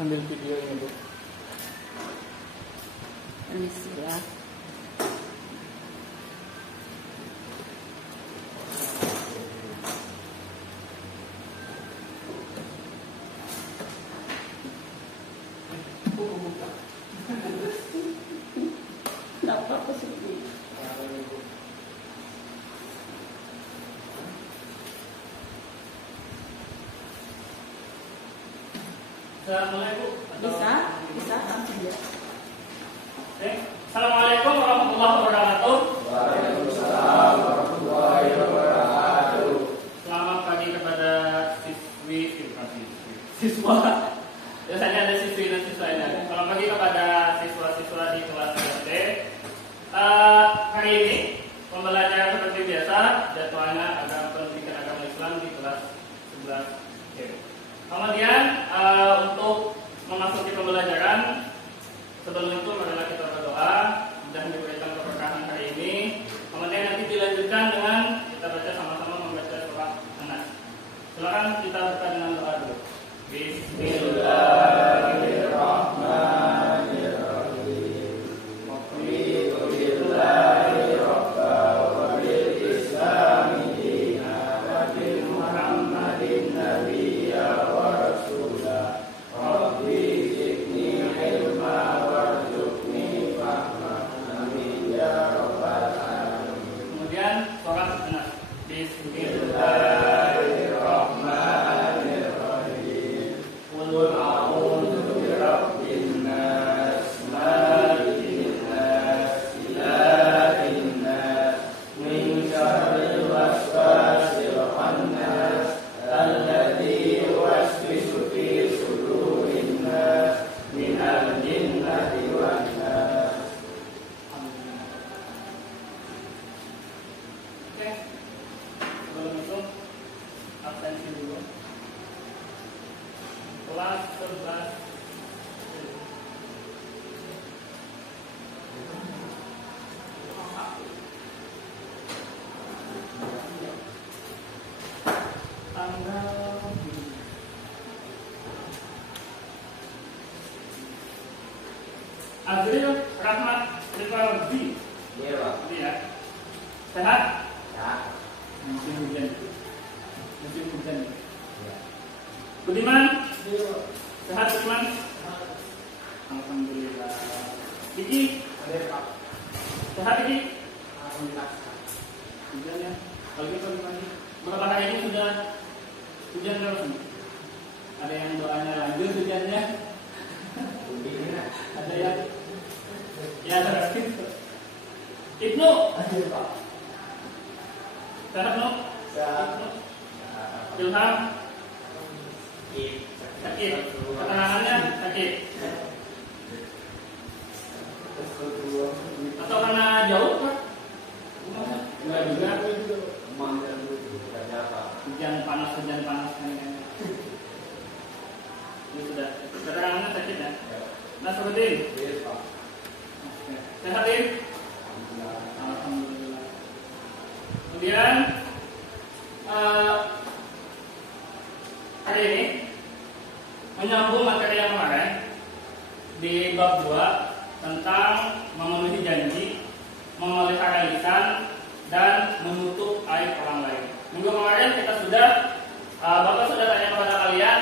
Sambil video ini Bu. Permisi ya. Nggak apa-apa sih. Assalamualaikum. Bisa langsung ya. Assalamualaikum warahmatullahi wabarakatuh. Waalaikumsalam warahmatullahi wabarakatuh. Selamat pagi kepada siswa. Biasanya ada siswi dan siswanya. Selamat pagi kepada siswa-siswa di kelas SD. Hari ini pembelajaran seperti biasa, jadwalnya agama pendidikan agama Islam di kelas 11C. Kemudian untuk memasuki pembelajaran, sebelum itu marilah kita berdoa dan diberikan keberkahan hari ini. Kemudian nanti dilanjutkan dengan kita baca sama-sama membaca surah An-Nas. Silakan kita buka dengan doa dulu. Bismillahirrahmanirrahim. Raditu billahi rabba wa bil islami dina wa bi Muhammadin nabiyya wa rasulah. Rabbi zidni ilma warzuqni fahma. Amin ya rabbal alamin. Kemudian surah An-Nas. Bismillahirrahmanirrahim. Qul a'udzu birabbin nas, malikin nas, ilahin nas, min syarril waswasil khannas, alladzi yuwaswisu fi sudurin nas, minal jinnati wan nas. Oke. Sebelum itu absensi dulu. Kelas 11. Tanggal Azril Rahmat Rifardi. Iya, Pak. Ya. Sehat? Ya. Musim hujan. Musim hujan. Ya. Budiman? Sehat Budiman? Alhamdulillah. Diki? Sehat Diki? Alhamdulillah. Hujan ya. Kalau gitu gimana? Berapa hari ini sudah hujan terus nih? Ada yang doanya lanjut hujannya? Ada yang ya terus. Ibnu? Sehat no? Ilham? Sakit. Ketenangannya sakit. Atau karena jauh Pak? Enggak juga. Hujan panas kayaknya. Ini sudah. Ketenangannya sakit ya? Nasruddin? Sehat Din? Alhamdulillah. Kemudian hari ini menyambung materi yang kemarin di bab 2 tentang memenuhi janji, memelihara lisan, dan menutup aib orang lain. Minggu kemarin kita sudah Bapak sudah tanya kepada kalian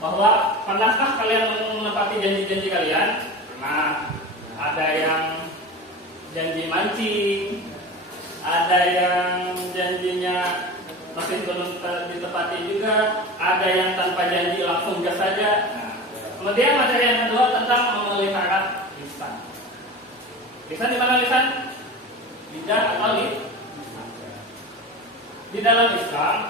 bahwa pernahkah kalian menepati janji-janji kalian? Nah, ada yang janji mancing, ada yang janjinya masih belum ditepati juga, ada yang tanpa janji langsung gas saja. Nah, kemudian materi yang kedua tentang memelihara lisan. Lisan di mana lisan? Lidah atau lisan? Di dalam Islam,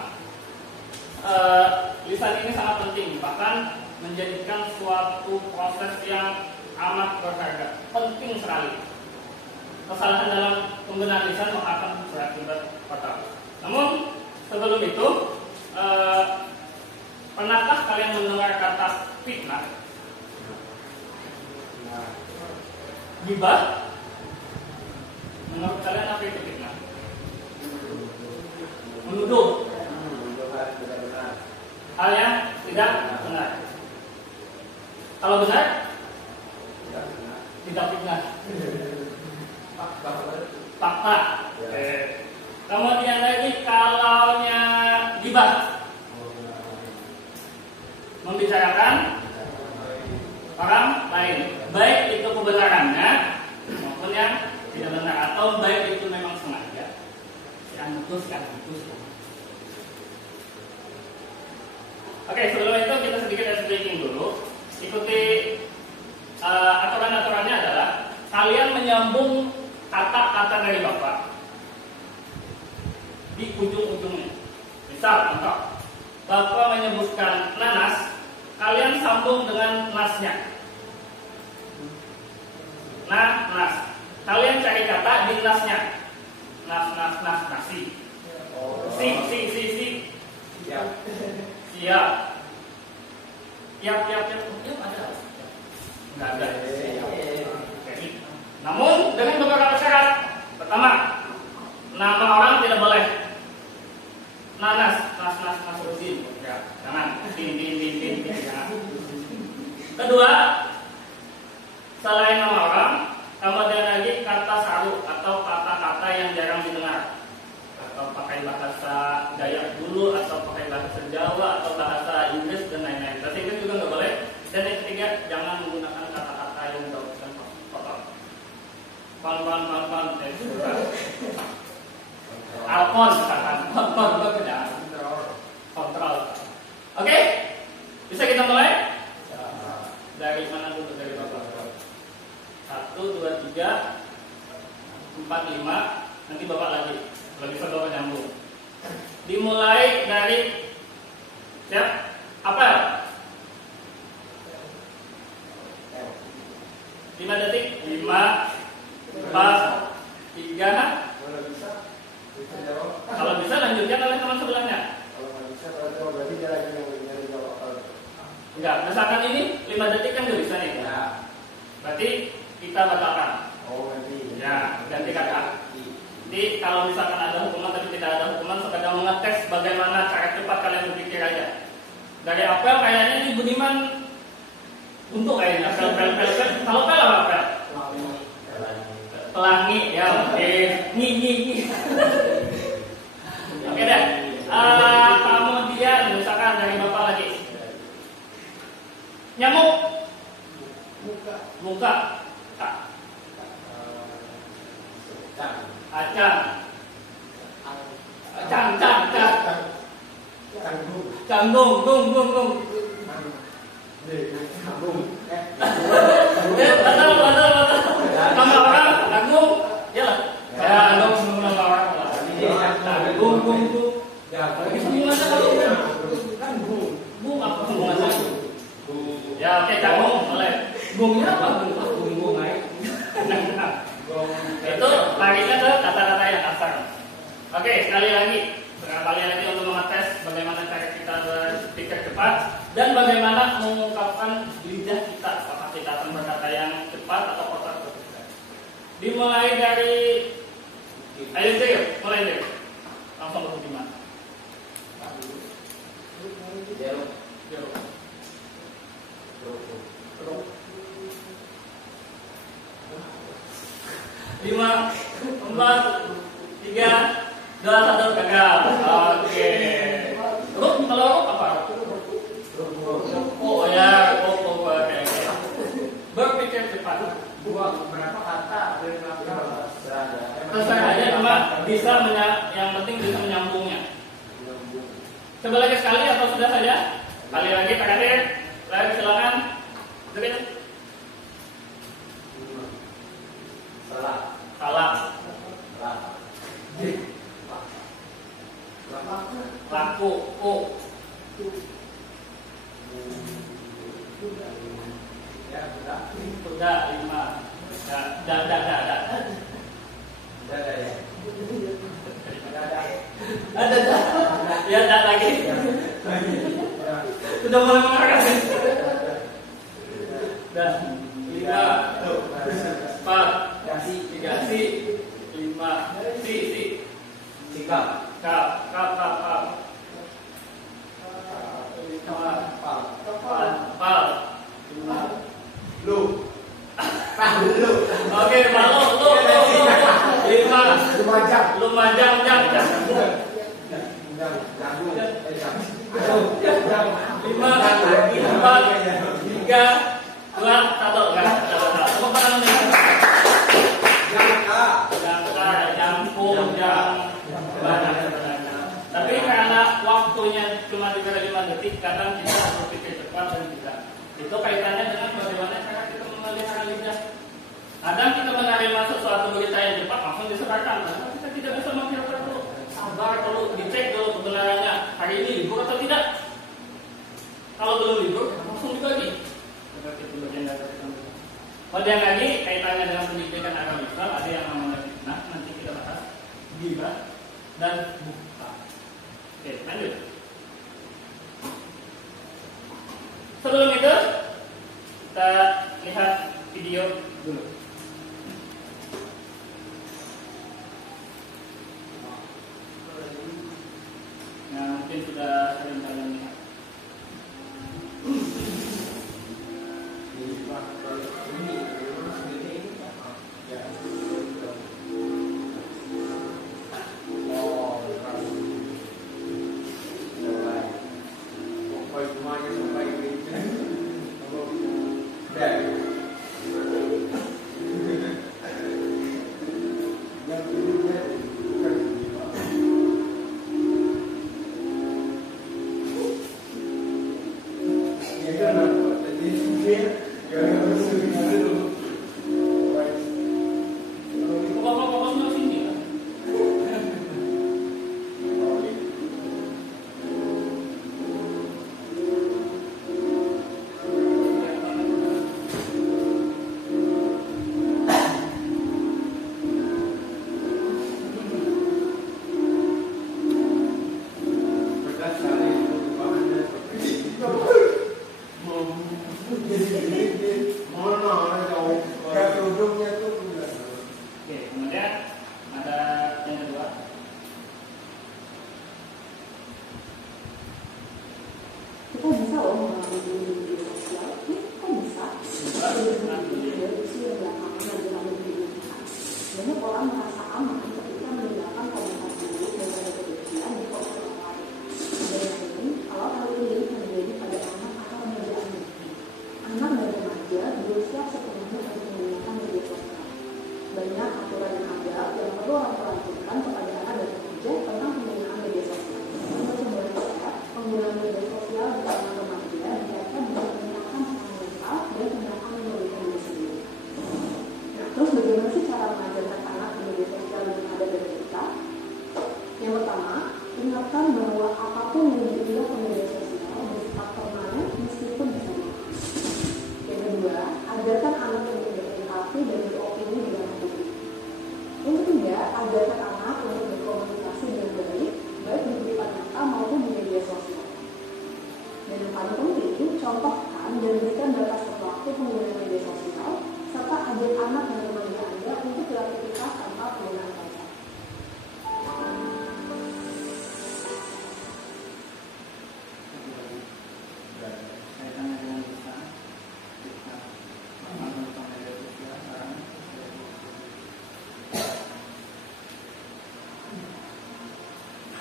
lisan ini sangat penting, bahkan menjadikan suatu proses yang amat berharga, penting sekali. Kesalahan dalam penggunaan lisan akan berakibat fatal. Namun sebelum itu, pernahkah kalian mendengar kata fitnah? Gibah? Menurut kalian apa itu fitnah? Menuduh hal yang tidak benar. Kalau benar, tidak fitnah. Fakta. Oke. Kemudian lagi kalaunya gibah, membicarakan orang lain, baik itu kebenarannya maupun yang tidak benar, atau baik itu memang sengaja. Sekian putus. Oke, sebelum itu kita sedikit explaining dulu. Ikuti aturan-aturannya adalah kalian menyambung kata-kata dari Bapak di ujung-ujungnya. Misal, contoh, Bapak menyebutkan nanas, kalian sambung dengan nasnya. Nas. Kalian cari kata di nasnya. Nasi. Si. Siap. Siap ada. Enggak ada. Namun dengan beberapa syarat. Pertama, nama orang tidak boleh nanas Rusin. Ya, jangan. Tin. Jangan. Kedua, selain nama orang, kemudian lagi kata saru atau kata-kata yang jarang didengar, atau pakai bahasa Dayak dulu, atau pakai bahasa Jawa, atau bahasa Inggris dan lain-lain. Bahasa Inggris juga nggak boleh. Dan yang ketiga, jangan menggunakan kata-kata yang berhubungan kotor. Kon. Alkon katakan. Kon tidak. Kontrol. Oke? Bisa kita mulai? Dari mana dulu? Dari Bapak. 1, 2, 3, 4, 5. Nanti Bapak lagi. Kalau bisa Bapak nyambung. Dimulai dari siap? Apel. 5 detik. 5, 4, 3. Kalau bisa lanjutkan oleh teman sebelahnya. Kalau nggak bisa, kalau berarti dia lagi yang nyari jawab. Enggak, misalkan ini 5 detik kan nggak bisa nih. Ya. Berarti kita batalkan. Oh, nanti. Ya, ganti kata. Jadi kalau misalkan ada hukuman tapi tidak ada hukuman, sekedar mengetes bagaimana cara cepat kalian berpikir aja. Dari apel kayaknya ini Budiman untuk kayaknya pel. Kalau pel apa pel? Pelangi, ya oke. Nih. Oke deh. Kemudian misalkan dari Bapak lagi. Nyamuk. Muka. Acang. Canggung. Betul. Nama orang Agung. Iyalah. Ya, Agung nama orang. Agung. Ya, hubungan satu. Kan Bung apa hubungan satu? Ya, oke, Canggung boleh. Bungnya apa? Bung aja. Itu larinya ke kata-kata yang kasar. Oke, sekali lagi untuk mengetes bagaimana cara kita berpikir cepat dan bagaimana mengungkapkan lidah kita, apakah kita akan berkata yang cepat atau kotor. Dimulai dari mulai dari langsung ke Budiman. Lima, 4, 3, 2, 1, gagal. Oke. Kalau apa? Oh ya, oke. Berpikir cepat. Berapa kata? Terserah aja, cuma bisa yang penting bisa menyambungnya. Coba lagi sekali atau sudah saja? Kali lagi terakhir. Lagi silakan. Salah. Laku. Ya, sudah. Sudah 5. Dah. Ada ya. Ada. Ya, dah lagi. Sudah mulai mengarah. Dah. 5, 4, 3, 5, Sikap. Kap. Pal. Lumajang, jam. 5, 4, 3, 2, 1. Apa namanya? Jangka, jampung, jam. Tapi karena waktunya cuma 5 detik, kadang kita berpikir cepat dan tidak. Itu kaitannya dengan bagaimana cara kita memelihara lidah. Kadang kita menerima sesuatu berita yang cepat langsung disebarkan, karena kita tidak bisa memfilter dulu, sabar dulu, dicek dulu kebenarannya. Hari ini libur atau tidak? Kalau belum libur, langsung dibagi. Itu bagian dari itu. Kemudian lagi kaitannya dengan pendidikan agama Islam, ada yang namanya fitnah, nanti kita bahas ghibah dan buhtan. Oke, lanjut. Sebelum itu, kita lihat video dulu. Nah, mungkin sudah sering kalian lihat.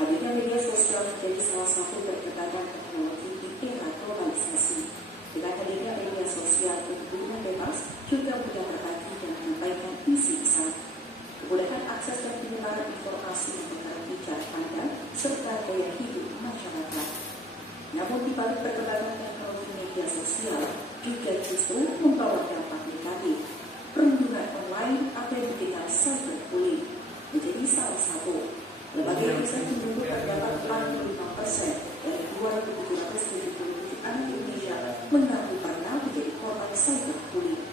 Hadirnya media sosial menjadi salah satu perkembangan teknologi di era globalisasi. Dengan hadirnya media sosial pengguna bebas juga mudah berbagi dan menyampaikan isi pesan. Kemudahan akses dan penyebaran informasi mempengaruhi cara pandang serta gaya hidup masyarakat. Namun di balik perkembangan teknologi media sosial juga justru membawa dampak negatif. Perundungan online atau yang dikenal cyberbullying menjadi salah satu. Lembaga riset menyebut terdapat 45% dari 2.777 anak Indonesia mengaku pernah menjadi korban cyberbullying.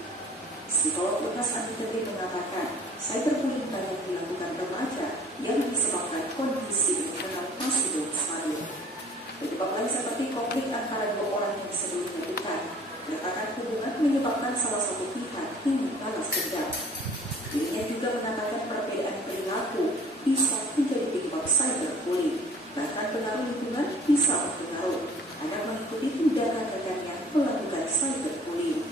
Psikolog Lukas Andri mengatakan, cyberbullying banyak dilakukan remaja yang disebabkan kondisi emosional masih belum stabil. Penyebab lain seperti konflik antara dua orang yang sebelumnya dekat, keretakan hubungan menyebabkan salah satu pihak ingin balas dendam. Dirinya juga mengatakan perbedaan perilaku bisa menjadi penyebab cyberbullying. Bahkan pengaruh lingkungan bisa berpengaruh. Anak mengikuti tindakan rekannya melakukan cyberbullying.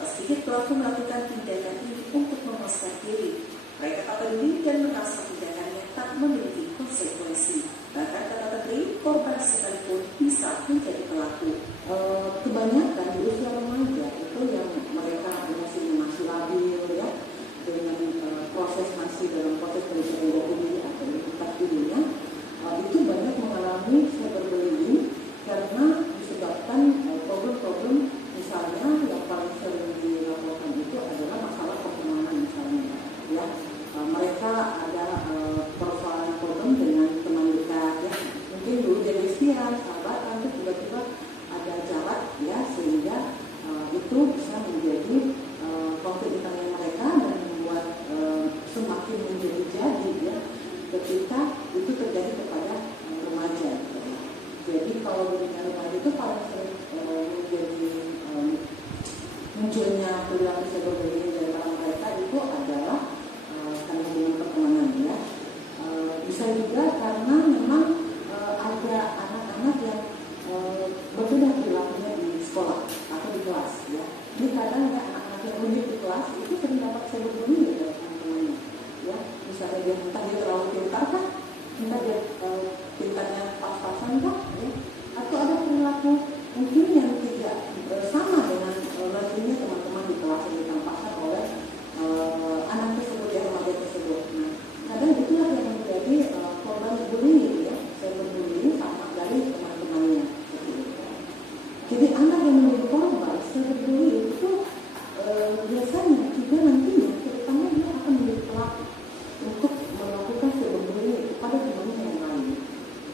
Tak sedikit pelaku melakukan tindakan ini untuk memuaskan diri. Mereka tak peduli dan merasa tindakannya tak memiliki konsekuensi. Bahkan kata Menteri, korban sekalipun bisa menjadi pelaku. Kebanyakan di usia remaja itu yang mereka emosinya masih labil ya, dengan proses masih dalam proses penyelesaian diri atau identitas dirinya, itu banyak mengalami cyberbullying karena disebabkan problem-problem misalnya yang paling sering dilaporkan itu adalah masalah pertemanan misalnya ya. Mereka ada persoalan problem dengan teman dekat ya, mungkin dulu jadi siang sahabatan itu tiba-tiba ada jarak ya, sehingga itu bisa menjadi konflik internal mereka dan membuat semakin menjadi ya ketika itu terjadi kepada remaja. Jadi kalau dengan remaja itu paling sering menjadi munculnya perilaku cyberbullying di antara mereka itu adalah karena hubungan pertemanan ya. Bisa juga karena memang ada anak-anak yang berbeda perilakunya di sekolah atau di kelas ya. Ini kadang ya, anak-anak yang unik di kelas itu sering dapat cyberbullying dari teman-temannya ya. Misalnya dia entah dia terlalu pintar kan, entah dia pintarnya pas-pasan kan ya. Atau ada perilaku mungkin yang tidak sama dengan lazimnya teman-teman di kelas yang ditampakkan oleh anak tersebut ya, remaja tersebut. Nah, kadang itulah yang menjadi korban bullying ya, cyberbullying sama dari teman-temannya. Jadi anak yang menjadi korban cyberbullying itu biasanya juga nantinya ke depannya dia akan menjadi pelaku untuk melakukan cyberbullying kepada temannya yang lain,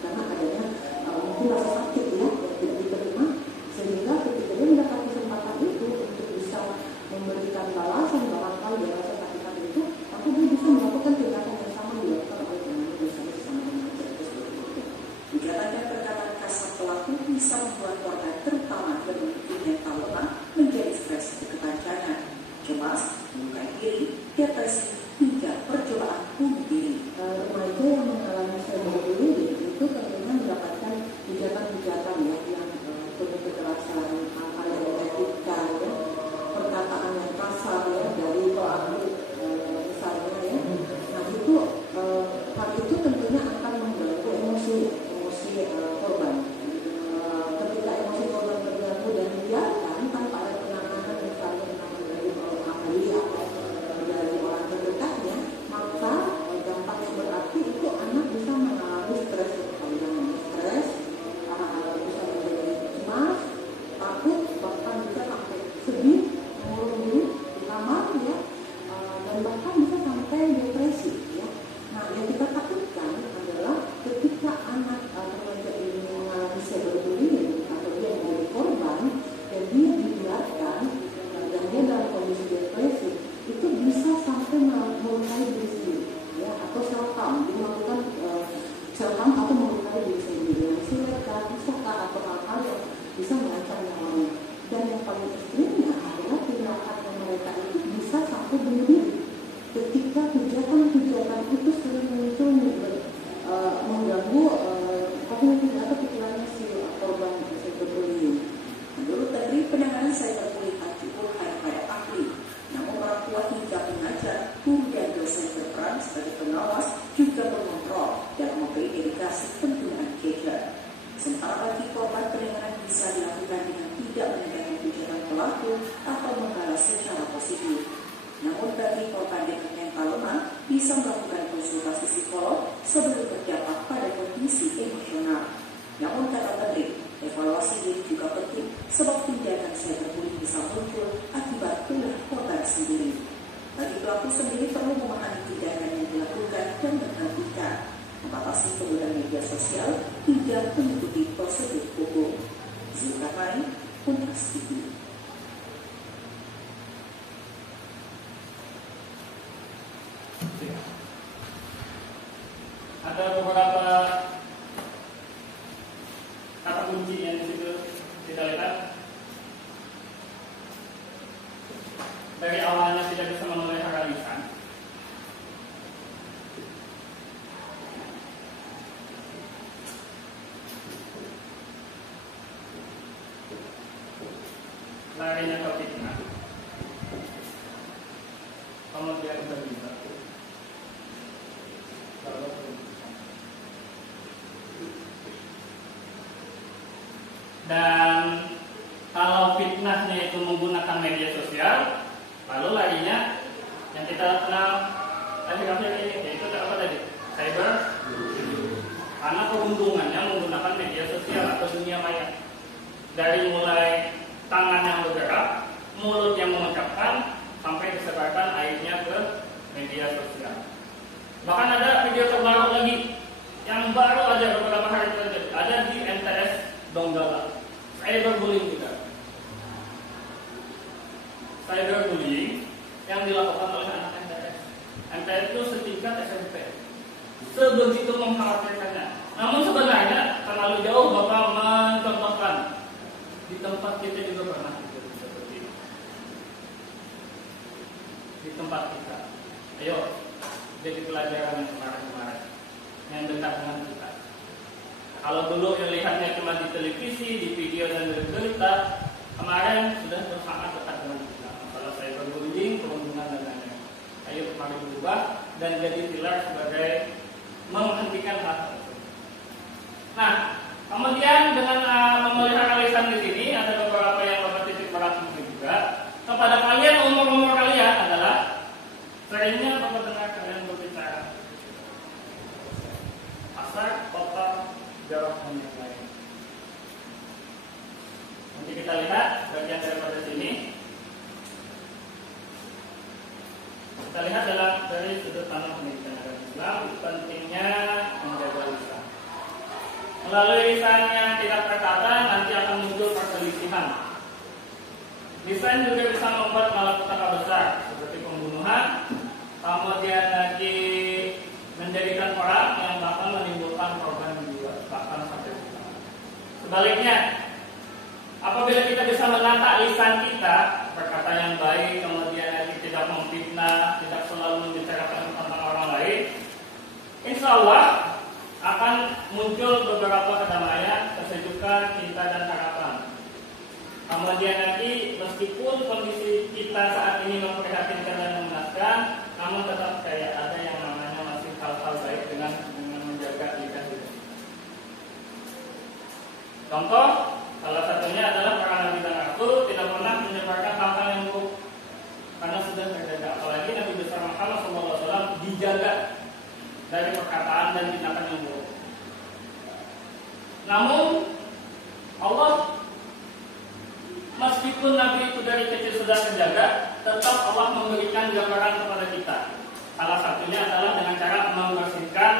karena adanya mungkin rasa sakit ya yang tidak diterima, sehingga ketika dia mendapat kesempatan itu untuk bisa memberikan balasan barangkali dia rasa sakit itu, maka dia bisa melakukan tindakan yang sama dilakukan oleh temannya bersama remaja tersebut. Dikatakan perkataan kasar pelaku bisa membuat korban terutama yang memiliki mental lemah menjadi stres berkepanjangan, cemas, melukai diri, depresi, hingga percobaan bunuh diri. Remaja yang mengalami cyberbullying itu tentunya mendapatkan hujatan-hujatan ya yang penuh kekerasan, hal yang menyakitkan ya, perkataan yang kasar ya dari pelaku misalnya ya. Nah itu hal itu tentunya akan mengganggu emosi korban. Ketika emosi korban terganggu dan dibiarkan tanpa ada penanganan misalnya dari ahli atau dari orang terdekatnya, maka dampak yang berarti itu anak bisa mengalami stres berkepanjangan. Stres, anak-anak bisa menjadi cemas, takut, bahkan bisa sampai sedih, mengurung diri di kamar ya, dan bahkan bisa sampai depresi ya. Nah yang kita takutkan adalah ketika anak remaja ini mengalami cyberbullying atau dia menjadi korban dan dia dibiarkan dan dia dalam kondisi depresi, itu bisa sampai melukai diri sendiri ya, atau self-harm, dia melakukan self-harm atau melukai diri sendiri dengan silakan, pisahkan atau hal-hal yang bisa mengancam yang lain. Dan yang paling ekstrimnya adalah tindakan mereka itu bisa sampai bunuh diri ketika hujatan-hujatan itu sering muncul mengganggu kognitif atau pikirannya si korban cyberbullying. Menurut Menteri Penanganan Cyberbullying Atibul pada ahli, namun orang tua hingga pengajar, guru dan dosen berperan sebagai pengawas juga mengontrol dan memberi edukasi penggunaan gadget. Sementara bagi korban, penanganan bisa dilakukan dengan tidak menegakkan hujatan pelaku atau membalas secara positif. Namun bagi korban dengan mental lemah bisa melakukan konsultasi psikolog sebelum berdampak pada kondisi emosional. Namun kata Menteri, evaluasi diri juga penting sebab tindakan cyberbullying bisa muncul akibat ulah korban sendiri. Bagi pelaku sendiri perlu memahami tindakan yang dilakukan dan berhentikan, membatasi penggunaan media sosial hingga mengikuti prosedur hukum. Zulkarnain, Kompas TV. Ada beberapa kata kunci yang di situ kita lihat. Dari awalnya tidak bisa memelihara lisan, larinya ke fitnah, kemudian bergibah, menggunakan media sosial, lalu larinya yang kita kenal akhir-akhir ini, yaitu apa tadi? Cyber. Karena keuntungannya menggunakan media sosial atau dunia maya. Dari mulai tangan yang bergerak, mulut yang mengucapkan, sampai disebarkan aibnya ke media sosial. Bahkan ada video terbaru lagi yang baru aja beberapa hari terjadi, ada di MTS Donggala. Cyberbullying juga. Cyberbullying yang dilakukan oleh anak MTS. MTS itu setingkat SMP. Sebegitu mengkhawatirkannya. Namun sebenarnya terlalu jauh Bapak mencontohkan. Di tempat kita juga pernah seperti itu. Di tempat kita. Ayo, jadi pelajaran yang kemarin-kemarin yang dekat dengan kita. Kalau dulu yang lihatnya cuma di televisi, di video dan di berita, kemarin sudah sangat dekat dengan kita. Masalah cyberbullying, perundungan dan lain-lain. Ayo kemarin berubah dan jadi pilar sebagai menghentikan hal tersebut. Nah, kemudian dengan memelihara lisan di sini ada beberapa yang Bapak titik berat juga kepada kalian. Umur kalian adalah seringnya Bapak dengar kalian berbicara asal Bapak jawab yang lain. Nanti kita lihat bagian daripada sini. Kita lihat dari sudut pandang pendidikan agama Islam, pentingnya menjaga lisan. Melalui lisan yang tidak tertata nanti akan muncul perselisihan. Lisan juga bisa membuat malapetaka besar seperti pembunuhan, kemudian lagi menjadikan orang yang bahkan menimbulkan korban jiwa, bahkan sampai bunuh. Sebaliknya, apabila kita bisa menata lisan kita, berkata yang baik, kemudian lagi tidak memfitnah, tidak selalu membicarakan tentang orang lain, insya Allah akan muncul beberapa kedamaian, kesejukan, cinta dan harapan. Kemudian lagi, meskipun kondisi kita saat ini memprihatinkan dan mengenaskan, namun tetap kayak ada yang namanya masih hal-hal baik dengan menjaga lisan kita. Contoh, salah satunya adalah para nabi dan rasul tidak pernah menyebarkan hal-hal yang buruk karena sudah terjaga. Apalagi Nabi besar Muhammad SAW dijaga dari perkataan dan tindakan yang buruk. Namun Allah, meskipun Nabi itu dari kecil sudah terjaga, tetap Allah memberikan gambaran kepada kita. Salah satunya adalah dengan cara membersihkan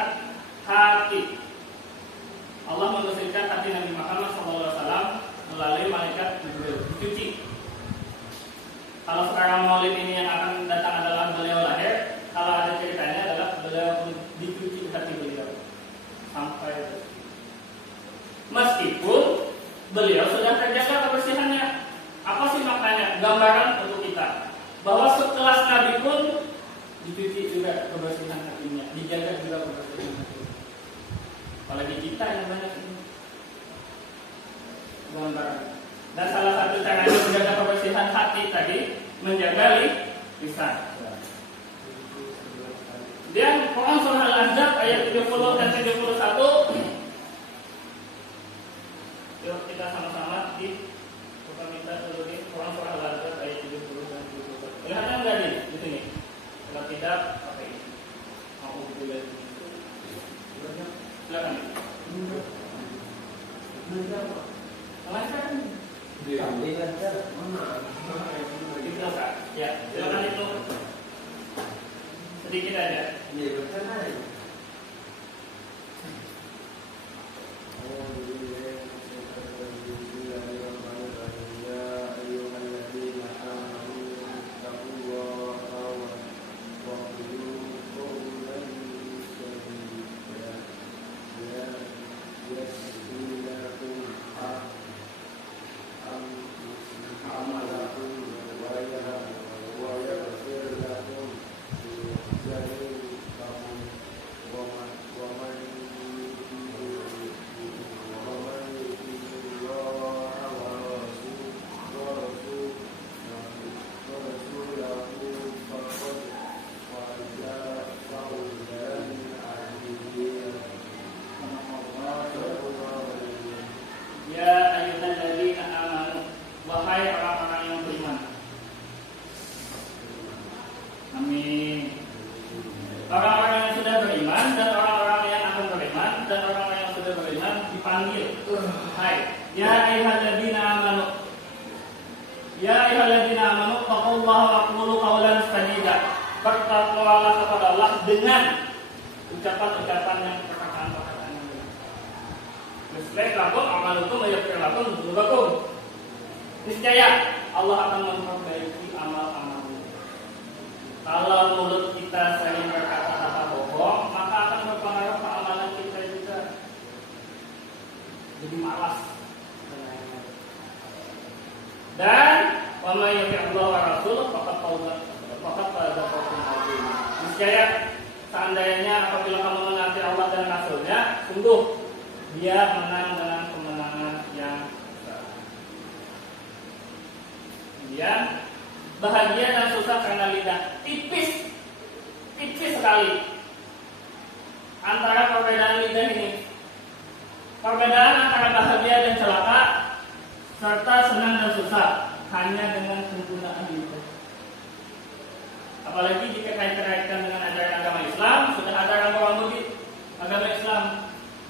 hati. Allah membersihkan hati Nabi Muhammad SAW melalui malaikat Jibril, dicuci. Kalau sekarang Maulid ini yang akan datang adalah beliau lahir, kalau ada ceritanya adalah beliau dicuci hati beliau sampai bersih. Meskipun beliau sudah terjaga kebersihannya. Apa sih maknanya? Gambaran untuk kita bahwa sekelas Nabi pun dicuci juga kebersihan hatinya, dijaga juga kebersihan hatinya. Apalagi kita yang banyak ini gambaran. Dan salah satu caranya menjaga kebersihan hati tadi menjaga lisan. Dan Quran surah Al-Ahzab ayat 30 dan 31. Yuk kita sama-sama kita minta dulu di Quran surah Al-Ahzab ayat 30 dan 31. Kelihatan enggak nih di sini? Kalau tidak, pakai ini. Mau boleh. Silakan. Lancar. Lancar. Ya, silakan itu. Sedikit aja. Iya, betul. ayyuhalladzina amanu taqullaha wa qulu qawlan sadida. Bertakwalah kepada Allah dengan ucapan-ucapan yang perkataan-perkataan yang benar. Misalnya lakum amalukum yaghfir lakum dzunubakum. Niscaya Allah akan memperbaiki amal-amalmu. Kalau mulut kita sering berkata-kata bohong, maka akan berpengaruh ke amalan kita juga. Jadi malas. Dan wa may yuti'illah wa rasul faqad faza fawzan 'azima. Niscaya seandainya apabila kamu menaati Allah dan Rasulnya, sungguh dia menang dengan kemenangan yang besar. Kemudian bahagia dan susah karena lidah. Tipis sekali antara perbedaan lidah ini. Perbedaan antara bahagia dan celaka serta senang dan susah hanya dengan penggunaan lidah. Apalagi jika kait-kaitkan dengan ajaran agama Islam, sudah ada rangkaian mudik agama Islam,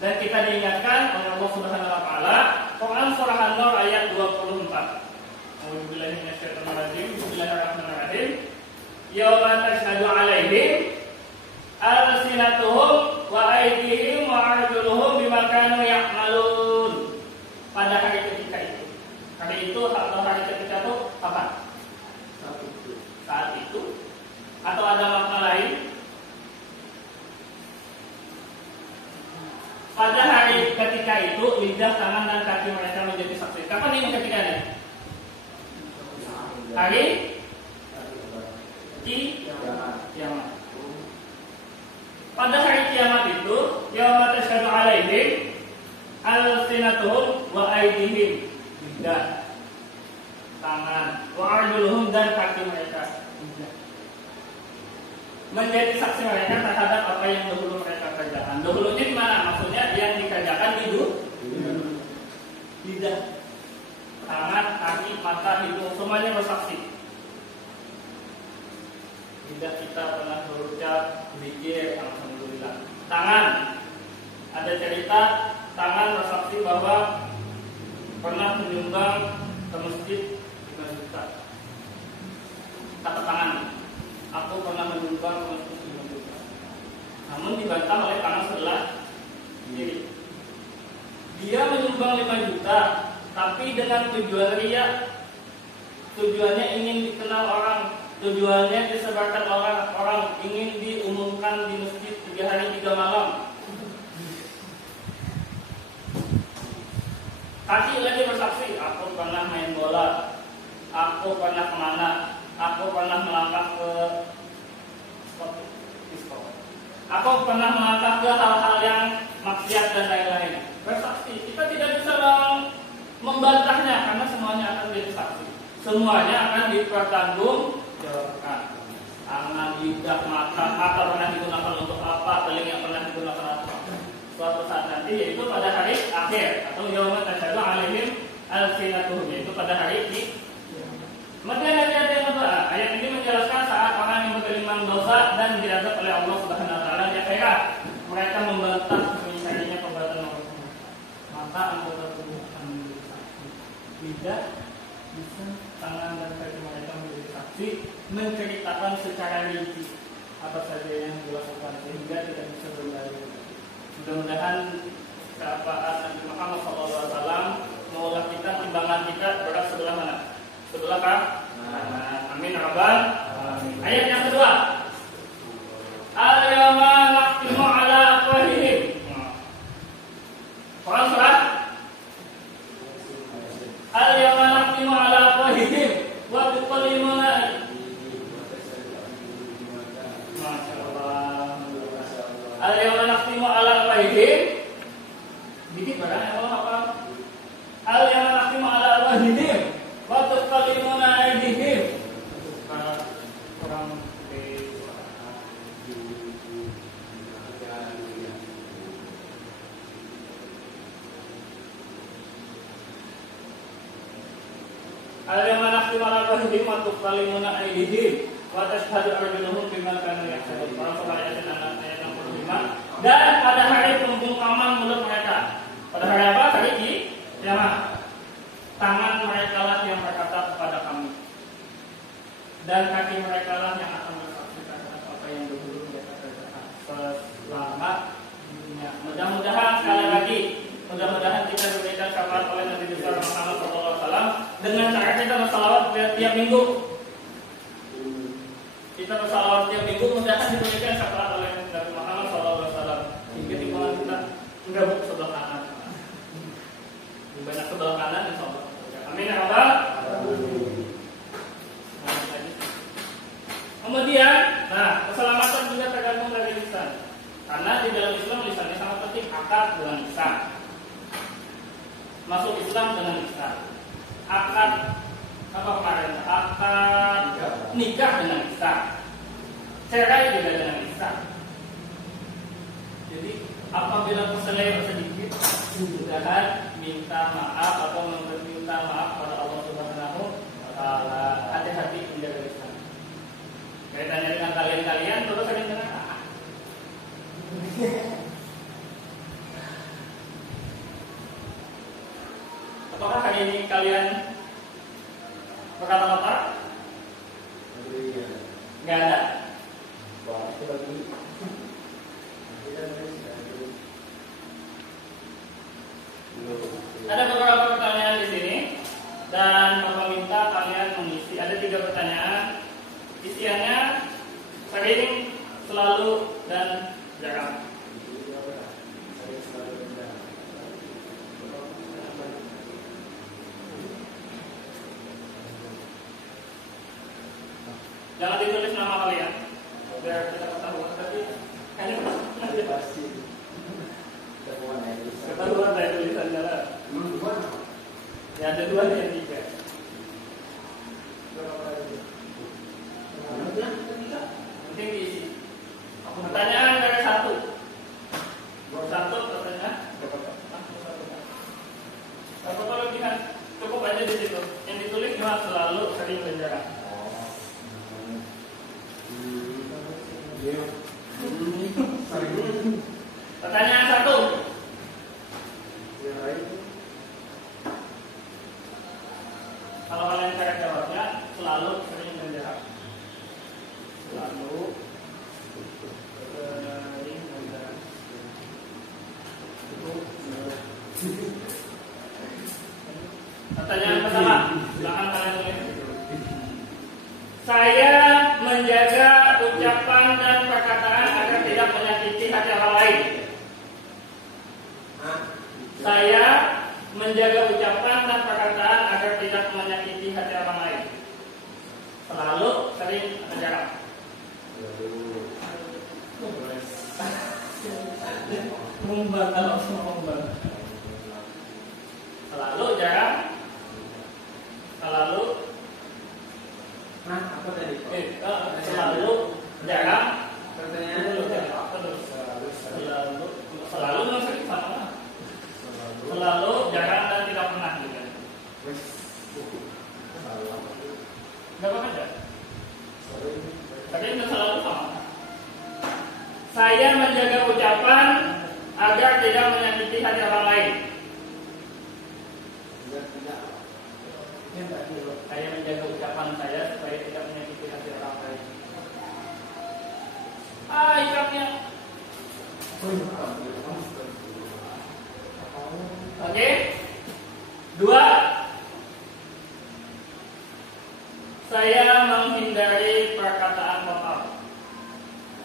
dan kita diingatkan oleh Allah Subhanahu wa taala, Quran surah An-Nur ayat 24. A'udzubillahi minasyaitonir rajim. Bismillahirrahmanirrahim. Yauma tashhadu 'alaihim alsinatuhum wa aydihim wa arjuluhum bima kanu ya'malun. Pada hari ketika itu. Hari itu atau hari ketika itu kapan? Saat itu. Atau ada makna lain? Pada hari ketika itu lidah, tangan dan kaki mereka menjadi saksi. Kapan ini ketikanya? Hari kiamat. Pada hari kiamat itu, yauma tashhadu 'alaihim alsinatuhum wa aydihim, lidah, tangan, wa arjuluhum dan kaki mereka menjadi saksi mereka terhadap apa yang dahulu mereka kerjakan. Dahulunya di mana? Maksudnya yang dikerjakan itu lidah, tangan, kaki, mata, hidung, semuanya bersaksi. Lidah kita pernah berucap zikir, alhamdulillah. Tangan, ada cerita tangan bersaksi bahwa pernah menyumbang ke masjid 5 juta. Kata tangan, aku pernah menyumbang ke masjid 5 juta. Namun dibantah oleh tangan sebelah kiri. Dia menyumbang 5 juta, tapi dengan tujuan riya. Tujuannya ingin dikenal orang, tujuannya disebarkan orang, ingin diumumkan di masjid 3 hari 3 malam. Kaki lagi bersaksi, aku pernah main bola, aku pernah kemana, aku pernah melangkah ke aku pernah melangkah ke hal-hal yang maksiat dan lain-lain. Bersaksi, kita tidak bisa membantahnya karena semuanya akan jadi saksi. Semuanya akan dipertanggungjawabkan. Tangan, lidah, mata pernah digunakan untuk apa, telinga pernah digunakan apa. Suatu saat nanti, yaitu pada hari akhir atau yauma tashhadu 'alaihim alsinatuhum, yaitu pada hari ini. Kemudian ayat yang kedua, ayat ini menjelaskan saat orang yang bergelimang dosa dan diazab oleh Allah Subhanahu wa taala di akhirat. Mereka membantah misalnya perbuatan Allah. Mata anggota tubuh akan menjadi saksi. Lidah, lisan, tangan dan kaki mereka menjadi saksi, menceritakan secara rinci apa saja yang dilakukan sehingga tidak bisa berbalik. Mudah-mudahan syafaat Nabi Muhammad SAW mengolah kita, timbangan kita berat sebelah mana? Sebelah kah? Amin rabbal alamin. Ayat yang kedua. Al-yawma nakhtimu ala afwahihim. Quran surah Al-yawma nakhtimu ala afwahihim wa tukallimuna. Masyaallah. Al-yawma nakhtimu ala afwahihim. Dikit barang Allah apa? Al-yawma nakhtimu ala afwahihim wa tukallimuna aydihim. Kurang Al-yawma nakhtimu ala afwahihim wa tukallimuna aydihim wa tashhadu arjuluhum bima kanu yaksubun. Ayat 65. Dan pada hari pembungkaman mulut mereka. Pada hari apa? Hari kiamat. Tangan mereka lah yang berkata kepada kami. dan kaki mereka lah yang akan bersaksikan apa yang dulu mereka kerjakan selama dunia. Mudah-mudahan sekali lagi, mudah-mudahan kita diberikan syafaat oleh Nabi besar Muhammad SAW dengan cara kita bersalawat tiap minggu. Kita bersalawat tiap minggu, mudah-mudahan diberikan syafaat oleh Nabi Muhammad SAW. Hingga timbangan kita enggak sebelah kanan, banyak sebelah kanan insya Allah. Amin ya rabbal. Kemudian, nah keselamatan juga tergantung dari lisan. Karena di dalam Islam lisannya sangat penting. Akad dengan lisan. Masuk Islam dengan lisan. Akad apa kemarin? Akad nikah dengan lisan. Cerai juga dengan lisan. Jadi apabila terseleweng sedikit, mudah-mudahan minta maaf atau meminta maaf pada Allah Subhanahu wa Ta'ala. Hati-hati menjaga lisan. Kaitannya dengan kalian terus sering dengar apakah hari ini kalian berkata kotor? Nggak ada. Ada beberapa pertanyaan di sini dan Bapak minta kalian mengisi. Ada 3 pertanyaan. Isiannya sering, selalu, dan jarang. Jangan ditulis nama kalian biar kita ketahuan, tapi hanya pasti ketahuan dari tulisan jalan. Ya ada 2 dan 3. Penting diisi. Pertanyaan dari 1. Pertanyaan. Apa lebihan? Cukup aja di situ. Yang ditulis cuma selalu, sering, dan jarang. Pertanyaan 1. Kalau kalian cara jawabnya selalu, sering, dan jarang. Selalu, sering, dan jarang. Pertanyaan pertama, silakan kalian tulis. Saya menjaga ucapan dan perkataan agar tidak menyakiti hati orang lain. Saya menjaga ucapan dan perkataan agar tidak menyakiti hati orang lain. Selalu, sering, atau jarang? Umbar kalau semua umbar. Selalu, jarang? Selalu? Apa tadi? Selalu, jarang? Pertanyaannya Selalu sering sama. Selalu, jarang, dan tidak pernah juga. Gak apa aja. Tapi itu selalu sama. Saya menjaga ucapan agar tidak menyakiti hati orang lain. Saya menjaga ucapan saya supaya tidak menyakiti hati orang lain. Ikatnya. Oke. 2. Saya menghindari perkataan kotor.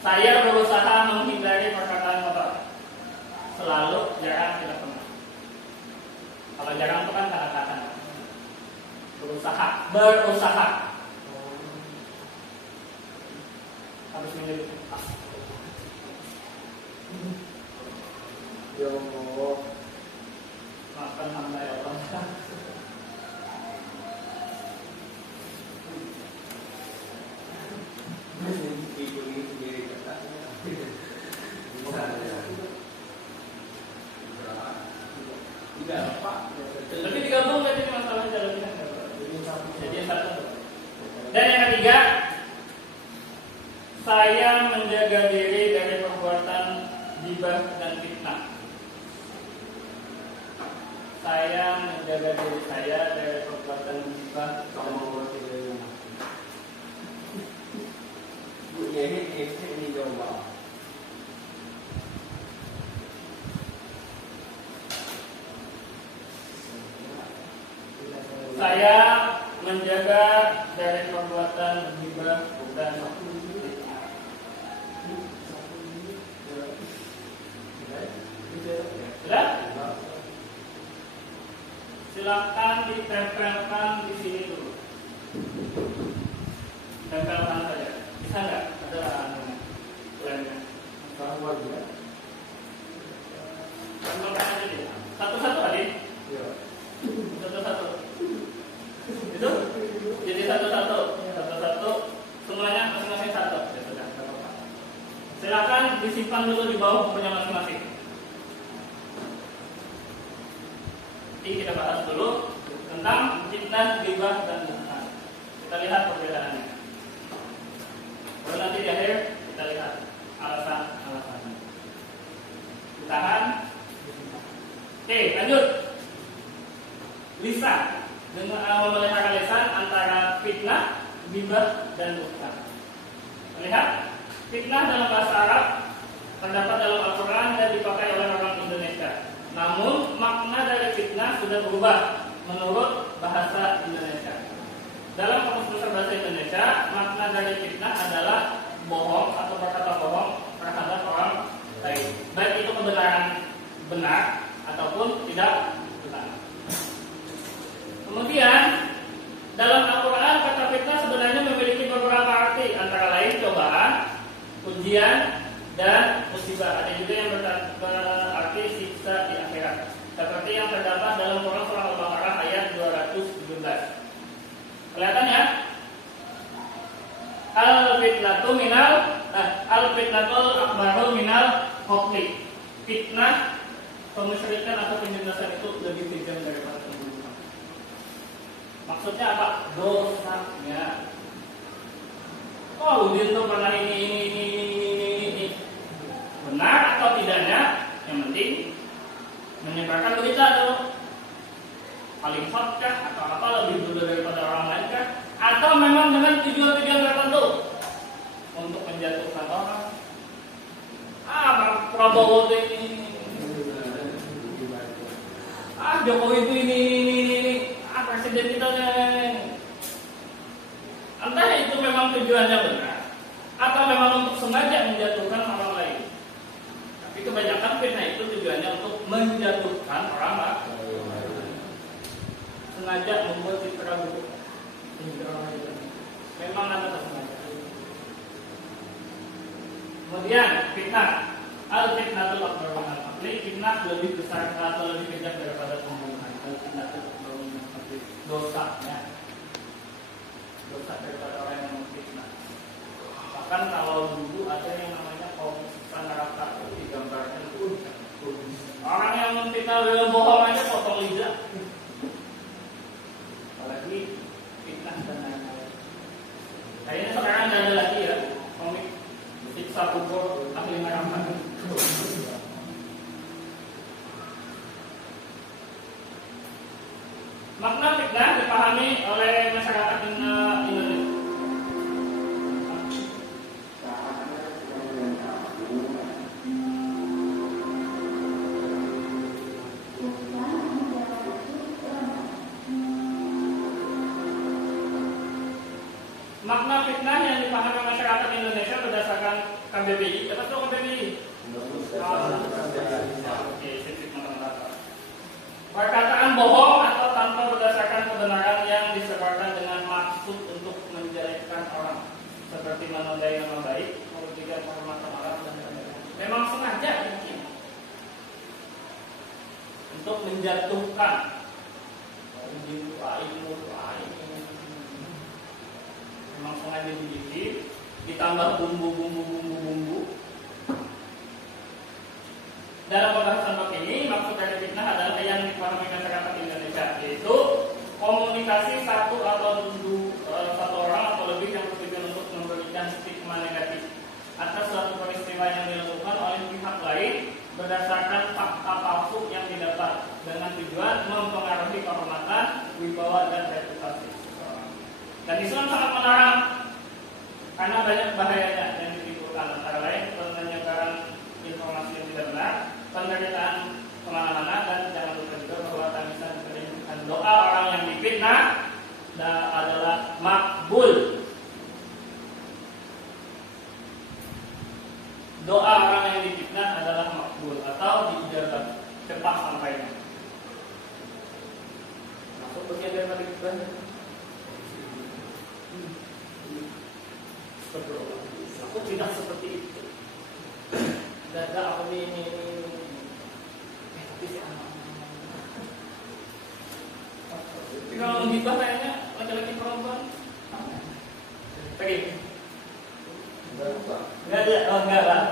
Saya berusaha menghindari perkataan kotor. Selalu, jarang, tidak pernah. Kalau jarang itu kan kata-kata. Berusaha. Harus menjadi Ya Allah. maafkan hamba ya Allah. Tapi digabung tadi masalahnya lebih jadi satu. Dan yang ketiga, saya menjaga diri dari perbuatan gibah dan fitnah. Saya menjaga diri saya dari perbuatan gibah dan ini coba. Saya menjaga dari perbuatan ghibah dan sudah? Silakan ditempelkan di sini dulu. Tempelkan saja. Bisa nggak? Ada anunya, lemnya. Sekarang lagi ya. Tempelkan aja deh. Satu-satu adik. Iya. Satu-satu. Itu? Jadi satu-satu. Satu-satu. Semuanya masing-masing satu. Ya sudah. Nggak apa-apa. Silakan disimpan dulu di bawah bukunya masing-masing. Jadi kita bahas dulu tentang fitnah, ghibah, dan buhtan. Kita lihat perbedaannya. Lalu nanti di akhir kita lihat alasan-alasannya. Ditahan. Oke, lanjut. Lisan dengan memelihara lisan antara fitnah, ghibah, dan buhtan. Lihat, fitnah dalam bahasa Arab terdapat dalam Al-Quran dan dipakai oleh orang Indonesia. Namun makna dari fitnah sudah berubah menurut bahasa Indonesia. Dalam Kamus Besar Bahasa Indonesia, makna dari fitnah adalah bohong atau berkata bohong terhadap orang lain, baik itu kebenaran benar ataupun tidak benar. Kemudian dalam Al-Quran kata fitnah sebenarnya memiliki beberapa arti, antara lain cobaan, ujian, dan musibah. Ada juga yang berarti siksa di akhirat, seperti yang terdapat dalam Quran surah Al-Baqarah ayat 217. Kelihatan ya? Al-fitnatul akbaru minal qatli. Fitnah, kemusyrikan atau penindasan itu lebih kejam daripada pembunuhan. Maksudnya apa? Dosanya. Oh, Udin tuh pernah ini. Benar atau tidaknya, yang penting menyebarkan berita dulu. Paling hot kah atau apa lebih dulu daripada orang lain kah? Atau memang dengan tujuan-tujuan tertentu untuk menjatuhkan orang? Pak Prabowo ini, Jokowi itu ini, presiden kita nih. Entah itu memang tujuannya benar atau memang untuk sengaja menjatuhkan orang lain. Tapi kebanyakan fitnah itu tujuannya untuk menjatuhkan orang lain. Sengaja membuat citra buruk. Memang ada sengaja. Kemudian fitnah, al-fitnatul akbar minal qatli. Fitnah lebih besar atau lebih kejam daripada pembunuhan. Al-fitnatul akbar minal qatli. Dosanya. Dosa daripada orang yang memfitnah. Bahkan kalau dulu ada yang namanya komisan neraka itu digambarkan orang yang memfitnah dengan bohong aja potong lidah. Apalagi fitnah dan lain-lain. Kayaknya sekarang nggak ada lagi ya komik siksa kubur ahli neraka. Makna fitnah dipahami oleh masyarakat Indonesia. Makna fitnah yang dipahami masyarakat Indonesia berdasarkan KBBI. Apa itu KBBI? Perkataan bohong atau tanpa berdasarkan kebenaran yang disebarkan dengan maksud untuk menjelekkan orang, seperti menodai nama baik, merugikan kehormatan orang dan lain-lain. Memang sengaja mungkin untuk menjatuhkan memang sengaja dibikin, ditambah bumbu. Dalam pembahasan bab ini, maksud dari fitnah adalah yang dipahami masyarakat Indonesia, yaitu komunikasi satu orang atau lebih yang bertujuan untuk memberikan stigma negatif atas suatu peristiwa yang dilakukan oleh pihak lain berdasarkan fakta palsu yang didapat dengan tujuan mempengaruhi kehormatan, wibawa, dan reputasi seseorang. Dan Islam sangat melarang karena banyak bahayanya yang ditimbulkan. cepat sampainya. Masuk bagian dari tadi kita. Aku tidak seperti itu. Dada aku ini. Tapi kalau menggibah kayaknya laki-laki perempuan. Pergi. Enggak ada. Oh enggak lah.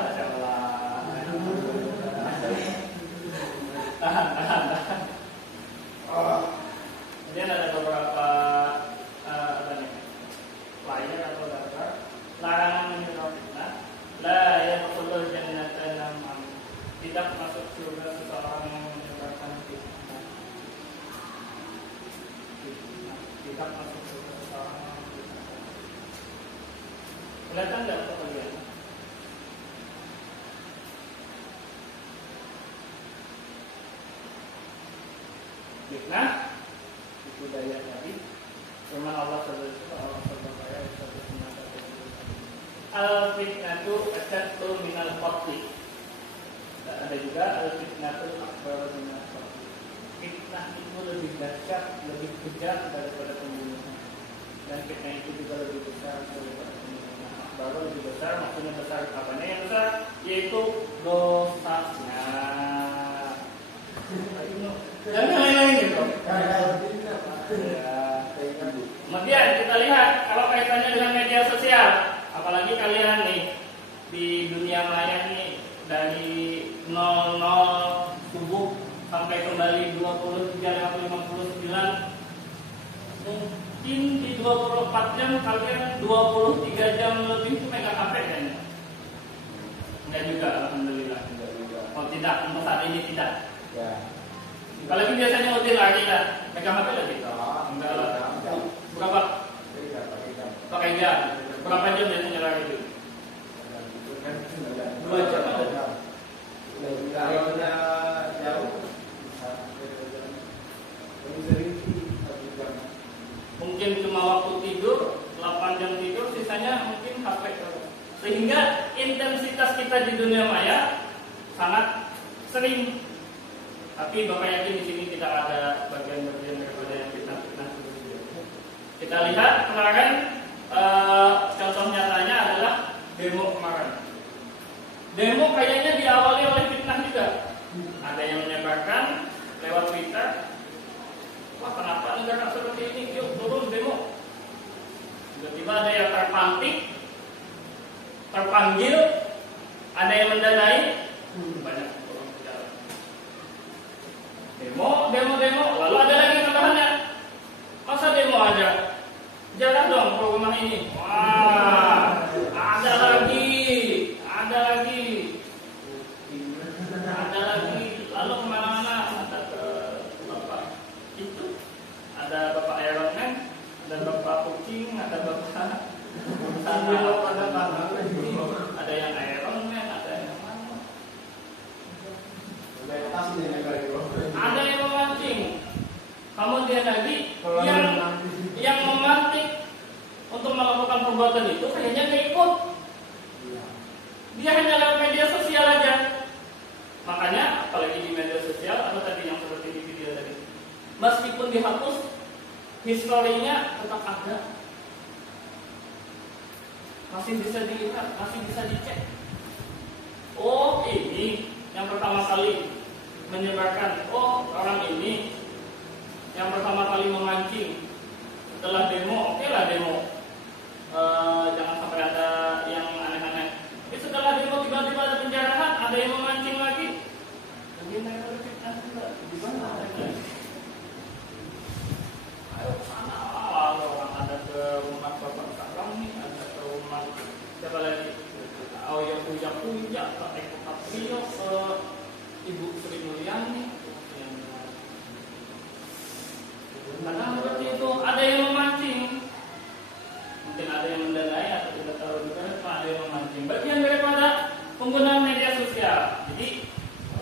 Tahan. Kemudian ada beberapa flyer atau daftar larangan menyerupai fitnah. La yadkhulul jannata man tidak masuk surga seseorang yang menyebarkan fitnah. Tidak masuk surga seseorang yang menyebarkan fitnah. Kelihatan nggak untuk kalian? Fitnah itu daya tadi. Firman Allah al-fitnatu asyaddu minal qatl. Ada juga al-fitnatu akbar minal qatl. Fitnah itu lebih dahsyat, lebih kejam daripada pembunuhan. Dan fitnah itu juga lebih besar daripada pembunuhan. Baru lebih besar, maksudnya besar apanya yang besar? Yaitu dosanya. Dan yang lain-lain gitu. Kemudian kita lihat kalau kaitannya dengan media sosial, apalagi kalian nih di dunia maya nih dari 00 subuh sampai kembali 23 atau 59, mungkin di 24 jam kalian 23 jam lebih itu megang HP kan? Enggak juga, alhamdulillah. Oh tidak, untuk saat ini tidak. Ya. Apalagi biasanya lebih lagi lah, megang HP lagi. Enggak lah. Berapa? Pakai jam. Berapa jam biasanya lari itu? 2 jam. Kalau udah jauh, mungkin cuma waktu tidur 8 jam tidur, sisanya mungkin HP. Sehingga intensitas kita di dunia maya sangat sering. Tapi Bapak yakin di sini tidak ada bagian-bagian daripada yang fitnah-fitnah. Kita lihat kemarin contoh nyatanya adalah demo kemarin. Demo kayaknya diawali oleh fitnah juga. Ada yang menyebarkan lewat Twitter. Wah, kenapa negara seperti ini? Yuk turun demo. Tiba-tiba ada yang terpanggil, ada yang mendanai, banyak orang berjalan. Demo, lalu ada lagi tambahannya. Masa demo aja? Jalan dong ke rumah ini. Wah, ada lagi. Lalu kemana-mana? Ada ke bapak itu, ada bapak Iron Man, ada bapak kucing, ada bapak ada yang Iron Man, ada yang mana? Ada yang memancing. Kemudian lagi yang memantik untuk melakukan perbuatan itu kayaknya nggak ikut. Dia hanya lewat media sosial aja. Makanya apalagi di media sosial atau tadi yang seperti di video tadi, meskipun dihapus, historinya tetap ada. Masih bisa dilihat, masih bisa dicek. Oh, ini yang pertama kali menyebarkan. Oh, orang ini yang pertama kali memancing. Setelah demo, oke lah demo. Jangan sampai ada yang aneh-aneh. Tapi setelah demo tiba-tiba ada penjarahan, ada yang memancing lagi. Jadi mereka berfitnah juga. Di mana mereka? Ayo sana lah, orang ada ke rumah bapak sekarang nih, ada ke rumah siapa lagi? Oh yang puja, Pak Eko Kaprio, ke Ibu Sri Mulyani. Karena seperti itu, ada yang memancing. Mungkin ada yang mendanai atau tidak tahu juga, ada yang memancing. Bagian daripada penggunaan media sosial. Jadi,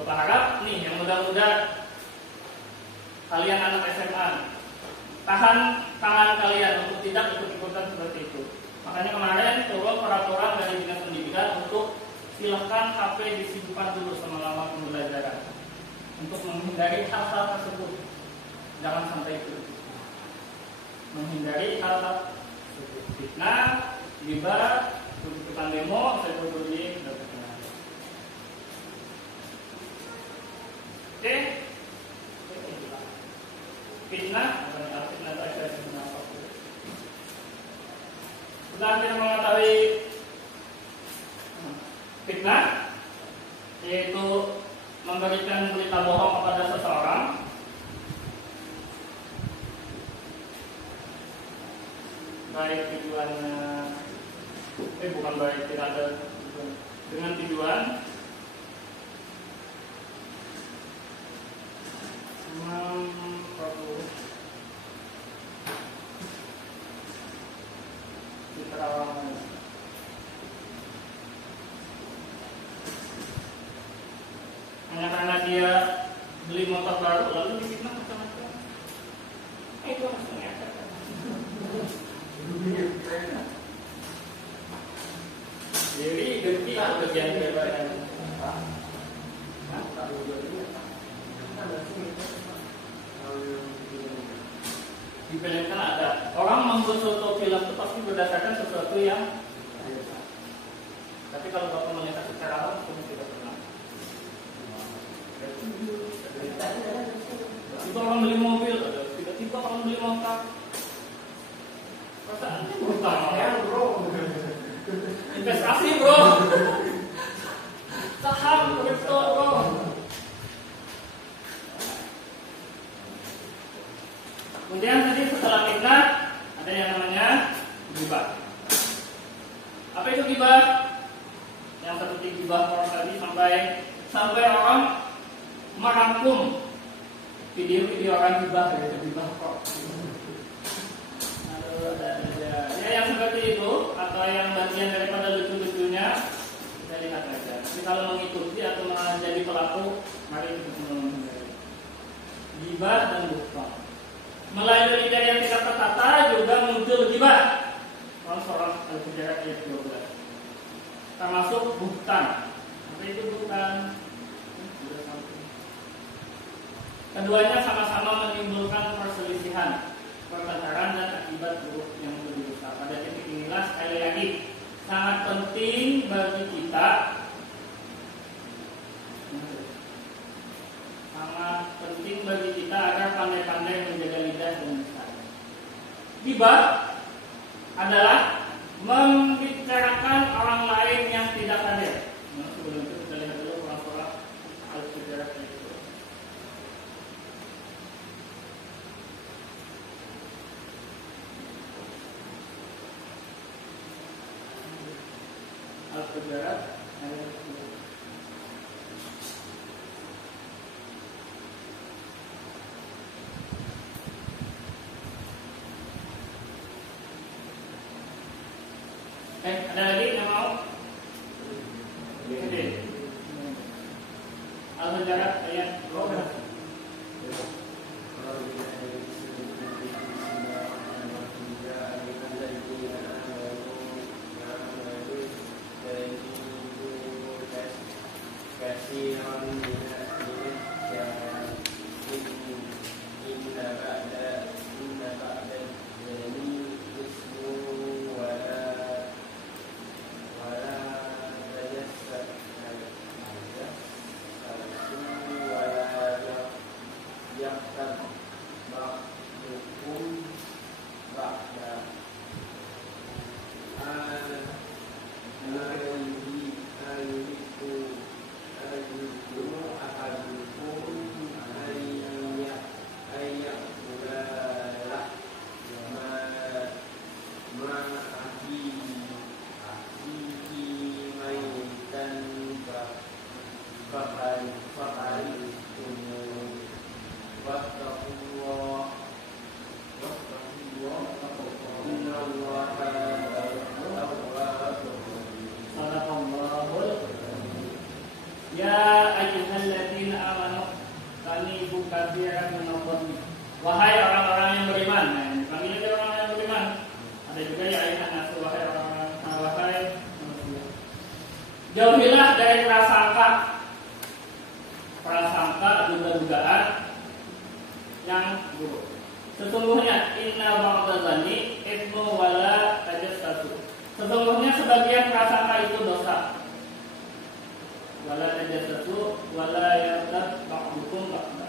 berharap nih yang muda-muda, kalian anak SMA, tahan tangan kalian untuk tidak ikut-ikutan seperti itu. Makanya kemarin turun peraturan dari Dinas Pendidikan untuk silahkan HP disimpan dulu selama pembelajaran. untuk menghindari hal-hal tersebut. Jangan sampai itu. Menghindari hal-hal tersebut. Fitnah, ghibah, ikutan demo, cyberbullying, dan lain-lain. Oke. Fitnah, fitnah setelah kita mengetahui fitnah, yaitu memberikan berita bohong kepada seseorang, baik tujuannya, bukan baik, tidak ada tujuan, dengan tujuan citra orang lain. Hanya karena dia beli motor baru lalu difitnah macam-macam. Itu maksudnya. Jadi ganti bagian daripada dipilihkan ada orang membuat suatu film itu pasti berdasarkan sesuatu yang biasa. Tapi kalau bapak melihat secara langsung tidak pernah. Tiba orang beli mobil, tiba-tiba orang beli motor. Perasaannya berutang ya bro. Investasi bro. Saham, kripto bro. Kemudian tadi setelah fitnah ada yang namanya ghibah. Apa itu ghibah? Yang seperti ghibah orang tadi sampai orang merangkum video-video orang ghibah gitu, ghibah kok. Ya yang seperti itu atau yang bagian daripada lucu-lucunya kita lihat aja. Tapi kalau mengikuti atau menjadi pelaku, mari kita menghindari ghibah dan buhtan. Melalui lidah yang tidak tertata juga muncul ghibah. Surah Al-Hujurat ayat 12. Termasuk buhtan. Apa itu buhtan? Keduanya sama-sama menimbulkan perselisihan, pertengkaran dan akibat buruk yang lebih besar. Pada titik inilah sekali lagi sangat penting bagi kita, agar pandai-pandai menjaga lidah dan lisan. Ghibah adalah membicarakan orang lain yang tidak hadir. Nah, sebelum itu kita lihat dulu surah Al-Hujurat itu. Al-Hujurat ayat 10. Ada lagi yang mau? Oke. Al-Hujurat ayat 12. Wahai orang-orang yang beriman, panggil itu orang yang beriman. Ada juga ya ayat nasu, wahai orang-orang, wahai manusia. Jauhilah dari prasangka. prasangka, duga-dugaan yang buruk. Sesungguhnya inna ba'dadzanni ithmu wala tajassasu. Sesungguhnya sebagian prasangka itu dosa. Wala tajassasu wala yaghtab ba'dukum ba'da.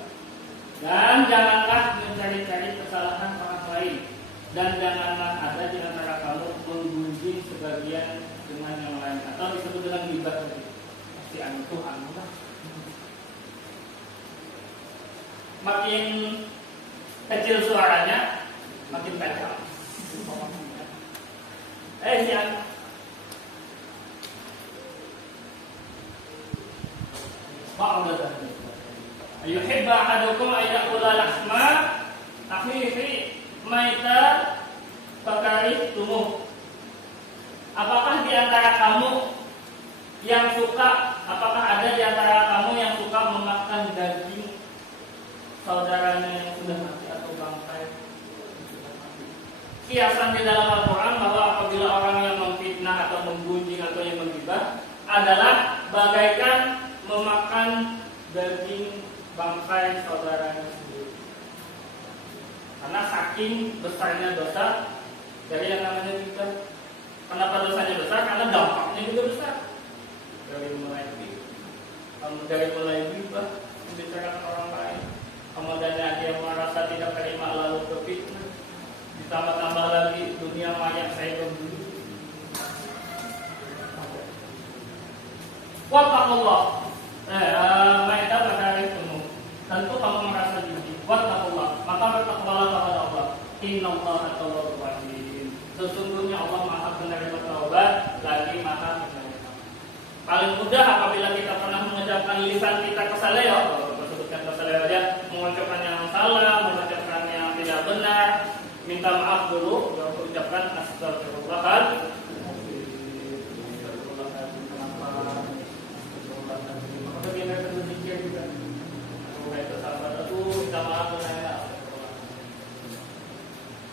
Dan janganlah mencari-cari kesalahan orang lain, dan janganlah ada di antara kamu menggunjing sebagian dengan yang lain, atau disebut dengan ghibah tadi. Pasti anu lah. Makin kecil suaranya, makin kacau. Si anu. Ba'dadzanni. Yuhibbu ahadukum an ya'kula lahma akhihi maita fakarihtumuh. Apakah di antara kamu yang suka, apakah ada di antara kamu yang suka memakan daging saudaranya yang sudah mati atau bangkai? Kiasan di dalam Al-Quran bahwa apabila orang yang memfitnah atau menggunjing atau yang menggibah adalah bagaikan memakan daging bangkai saudaranya sendiri. Karena saking besarnya dosa dari yang namanya ghibah. Kenapa dosanya besar? Karena dampaknya juga besar. Dari mulai ghibah, membicarakan orang lain, kemudian dia merasa tidak terima lalu berfitnah, ditambah-tambah lagi dunia maya saya berburu. Wattaqullah. Maita fakarihtumuh. Tentu kamu merasa jijik. Wattaqullah. Maka bertakwalah kepada Allah. Innallaha tawwabur rahim. Sesungguhnya Allah Maha penerima taubat lagi Maha penyayang. Paling mudah apabila kita pernah mengucapkan lisan kita kesaleo, sebutkan kesaleo aja, mengucapkan yang salah, mengucapkan yang tidak benar, minta maaf dulu, baru ucapkan astagfirullahaladzim.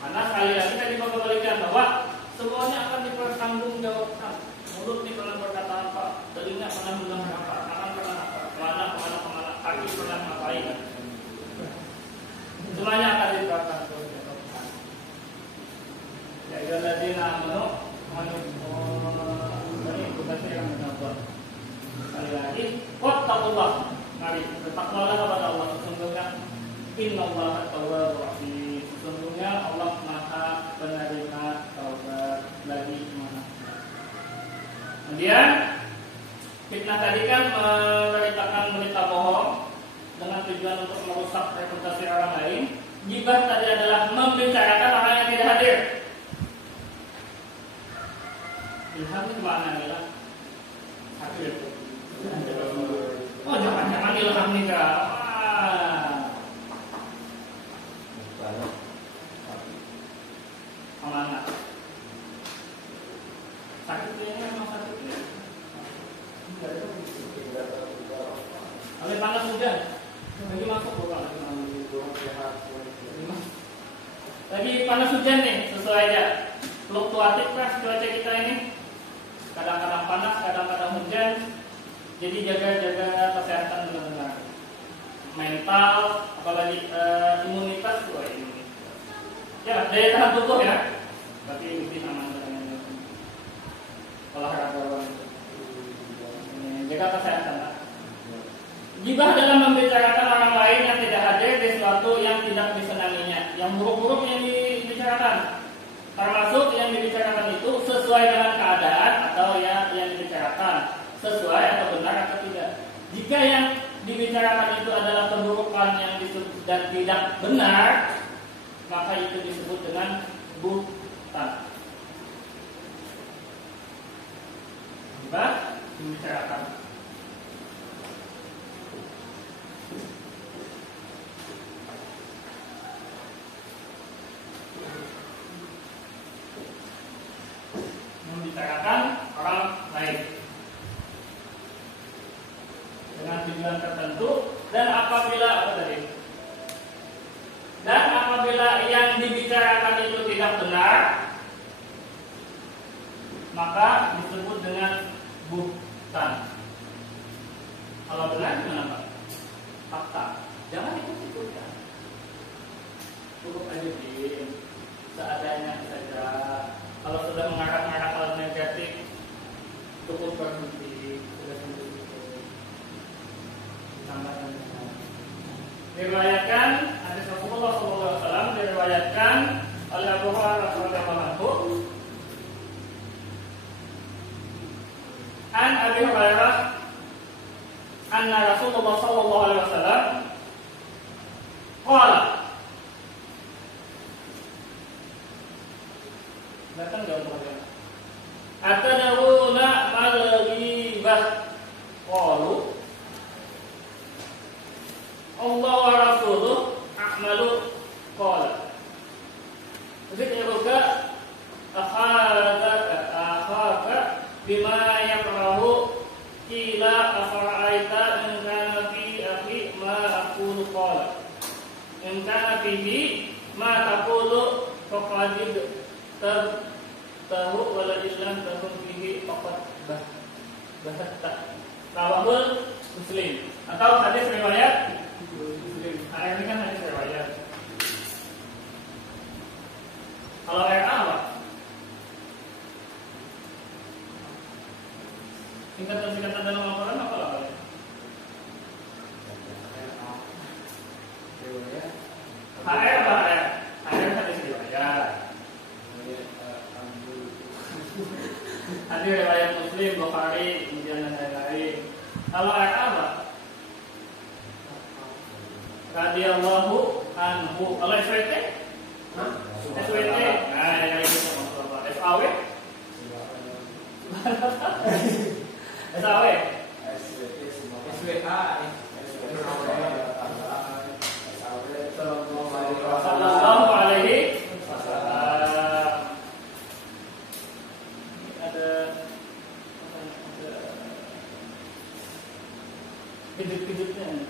Karena sekali lagi tadi mengembalikan bahwa semuanya akan dipertanggungjawabkan. Mulut nih pernah berkata apa, telinga pernah mendengar apa, tangan pernah apa, kemana, kaki pernah ngapain. Semuanya akan dipertanggungjawabkan. Ya ayyuhalladzina amanu ini bukan saya yang menjawab. Sekali lagi, wattaqullah. Mari bertakwalah kepada Allah. Sesungguhnya innallaha tawwabur rahim. Sesungguhnya Allah Maha penerima taubat lagi Maha. Kemudian fitnah tadi kan memberitakan berita bohong dengan tujuan untuk merusak reputasi orang lain. Ghibah tadi adalah membicarakan orang yang tidak hadir. Ilham itu mana nih lah? Hadir. Oh jangan ilham nih kak. Amanah. Sakitnya memang sakitnya. Oleh panas hujan. Lagi masuk bukan? Lagi panas hujan nih, sesuai aja. Fluktuatif lah cuaca kita ini. Kadang-kadang panas, kadang-kadang hujan. Jadi jaga kesehatan benar-benar. Mental, apalagi imunitas juga ini. Ya, daya tahan tubuh ya. Berarti lebih aman dengan olahraga. Jaga kesehatan. Ghibah adalah membicarakan orang lain yang tidak hadir di sesuatu yang tidak disenanginya, yang buruk-buruk yang dibicarakan. Termasuk yang dibicarakan itu sesuai dengan keadaan atau yang dibicarakan sesuai atau benar atau tidak. Jika yang dibicarakan itu adalah keburukan yang disebut dan tidak benar, maka itu disebut dengan buhtan. Ghibah dibicarakan. Membicarakan orang lain dengan tujuan tertentu, dan apabila yang dibicarakan itu tidak benar, maka disebut dengan buhtan. Kalau benar gimana Pak? fakta. Jangan ikut-ikutan. Cukup aja diam, seadanya saja. Kalau sudah mengarah-arah hal negatif, cukup berhenti. Sudah itu. Tambahkan. Diriwayatkan hadis Rasulullah SAW diriwayatkan oleh Abu Hurairah radhiyallahu anhu. An Abi Hurairah anna Rasulullah sallallahu alaihi wasallam qala. Datang enggak Muhammad? Atadawuna mal ghibah? Qalu Allah wa rasuluh a'malu. Qala Zikruka akhaka bima yakrahu qila afara'aita in kana fi akhi ma aqulu. Qala in kana fihi ma taqulu faqad tahu wala illam takun fihi faqad bahatta. Rawahul Muslim atau hadis riwayat Muslim. Ini kan hadis riwayat. Kalau ayat apa? Singkatan dalam Al-Quran apa lah? Ayat apa ayat? Ayat hadis riwayat. Hadis riwayat Muslim, Bukhari, kemudian dan lain-lain. Kalau ayat apa? Radhiyallahu anhu. Kalau SWT? SWT. Nah, yang itu apa? SAW? SAW? SWA. Sallallahu alaihi wasallam. Ada kejut-kejutnya.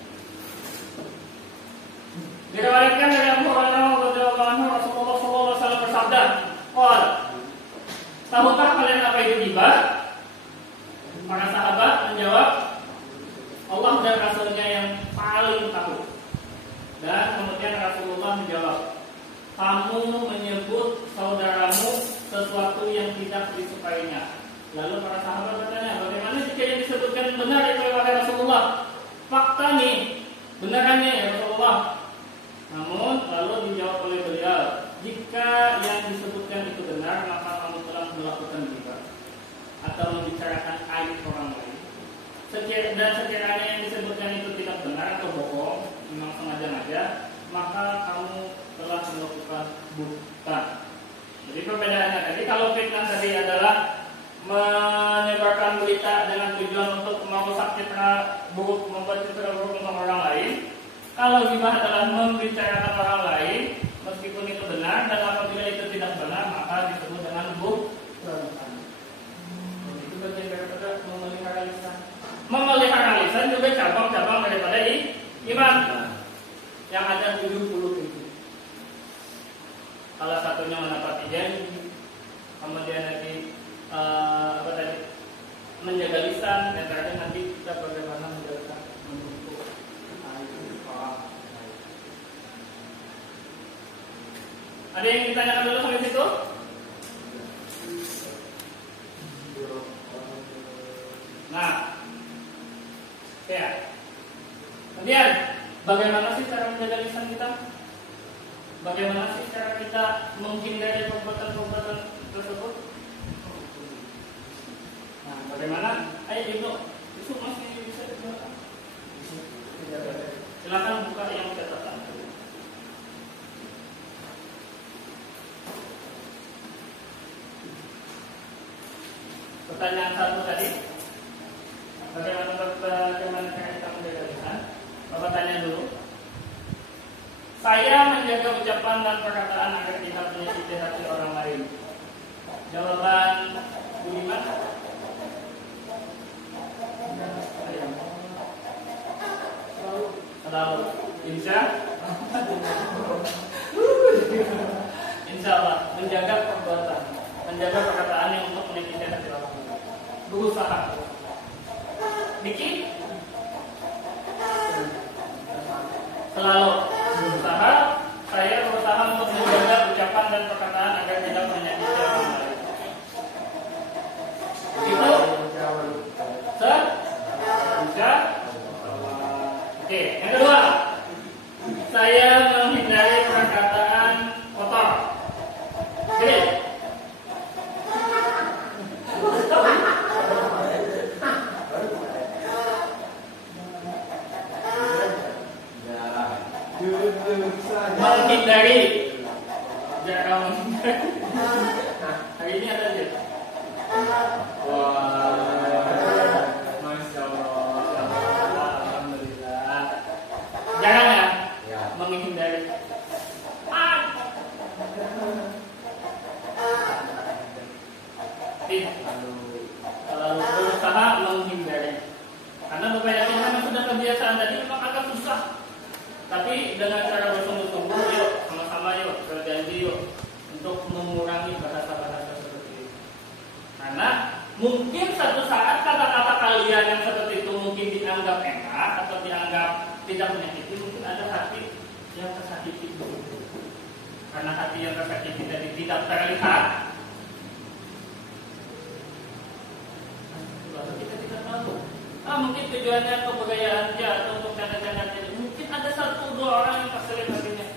Diriwayatkan dari Abu Hurairah radhiyallahu anhu Rasulullah sallallahu alaihi wasallam bersabda, "Qal, tahukah kalian apa itu ghibah?" Para sahabat menjawab, "Allah dan Rasulnya yang paling tahu." Dan kemudian Rasulullah menjawab, "Kamu menyebut saudaramu sesuatu yang tidak disukainya." Lalu para sahabat bertanya, "Bagaimana jika yang disebutkan benar itu wahai Rasulullah?" "Fakta nih, benarannya ya Rasulullah." Namun lalu dijawab oleh beliau, "Jika yang disebutkan itu benar, maka kamu telah melakukan ghibah atau membicarakan aib orang lain. Dan sekiranya yang disebutkan itu tidak benar atau bohong, memang sengaja-ngaja, maka kamu telah melakukan buhtan." Jadi perbedaannya tadi, kalau fitnah tadi adalah menyebarkan berita dengan tujuan untuk merusak citra buruk, membuat citra buruk untuk orang lain. Kalau ghibah adalah membicarakan orang lain, meskipun itu benar, dan apabila itu tidak benar, maka disebut dengan buhtan. Itu bagian daripada memelihara lisan. Memelihara lisan juga cabang-cabang daripada iman. Yang ada 70 itu. Salah satunya menepati janji, kemudian lagi menjaga lisan, dan terakhir nanti kita bagaimana menjaga menutup aib. Ada yang ditanyakan dulu sampai situ? Nah, ya. Kemudian, bagaimana sih cara menjaga lisan kita? Bagaimana sih cara kita menghindari perbuatan-perbuatan tersebut? Nah, bagaimana? Ayo Ibnu, itu masih bisa digunakan. Silakan buka yang catatan. Pertanyaan satu tadi, bagaimana cara kita menjaga lisan? Bapak tanya dulu. Saya menjaga ucapan dan perkataan agar tidak menyakiti hati orang lain. Jawaban Budiman. Selalu. Insya Allah menjaga perbuatan, menjaga perkataan yang untuk menyakiti hati orang lain. Berusaha. Dikit. menghindari. Jarang menghindari. Hari ini ada dia. Wah, Masya Allah, Alhamdulillah. Jarang ya menghindari. Lalu berusaha menghindari. Karena Bapak yakin memang sudah kebiasaan tadi memang agak susah. Tapi dengan cara bersungguh-sungguh, yuk sama-sama yuk berjanji yuk untuk mengurangi bahasa-bahasa seperti itu. Karena mungkin satu saat kata-kata kalian yang seperti itu mungkin dianggap enak atau dianggap tidak menyakiti, mungkin ada hati yang tersakiti. Karena hati yang tersakiti tadi tidak terlihat. Lalu kita tidak tahu. Mungkin tujuannya untuk kebudayaan dia atau untuk canda-canda dia. Mungkin ada satu dua orang yang terselip hatinya.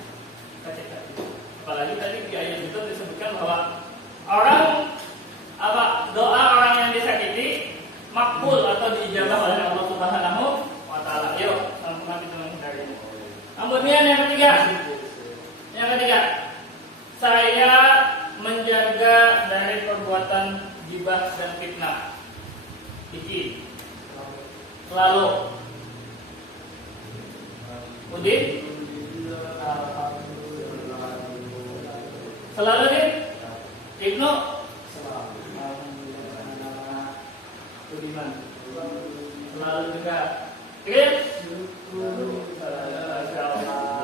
Apalagi tadi di ayat itu disebutkan bahwa doa orang yang disakiti makbul atau diijabah oleh Allah Subhanahu wa Ta'ala. Yuk, sama-sama kita menghindari. Kemudian yang ketiga, saya menjaga dari perbuatan gibah dan fitnah. Iki selalu Udin selalu nih Ibnu Budiman selalu juga Chris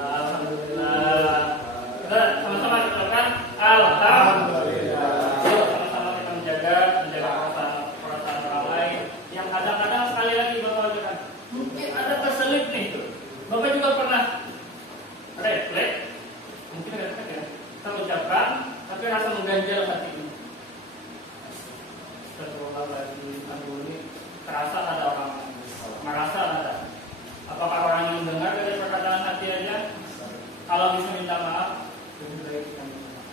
Alhamdulillah. Kita sama-sama ucapkan Alhamdulillah. Sama-sama kita menjaga perasaan orang lain yang kadang-kadang sekali lagi Bapak ucapkan mungkin ada terselip nih. Bapak juga pernah refleks, mungkin refleks ya. Kita ucapkan, tapi rasa mengganjal hati ini. Setelah lagi ini terasa ada orang, merasa ada. Apakah orang yang mendengar dari perkataan hati aja? Kalau bisa minta maaf, lebih baik kita minta maaf.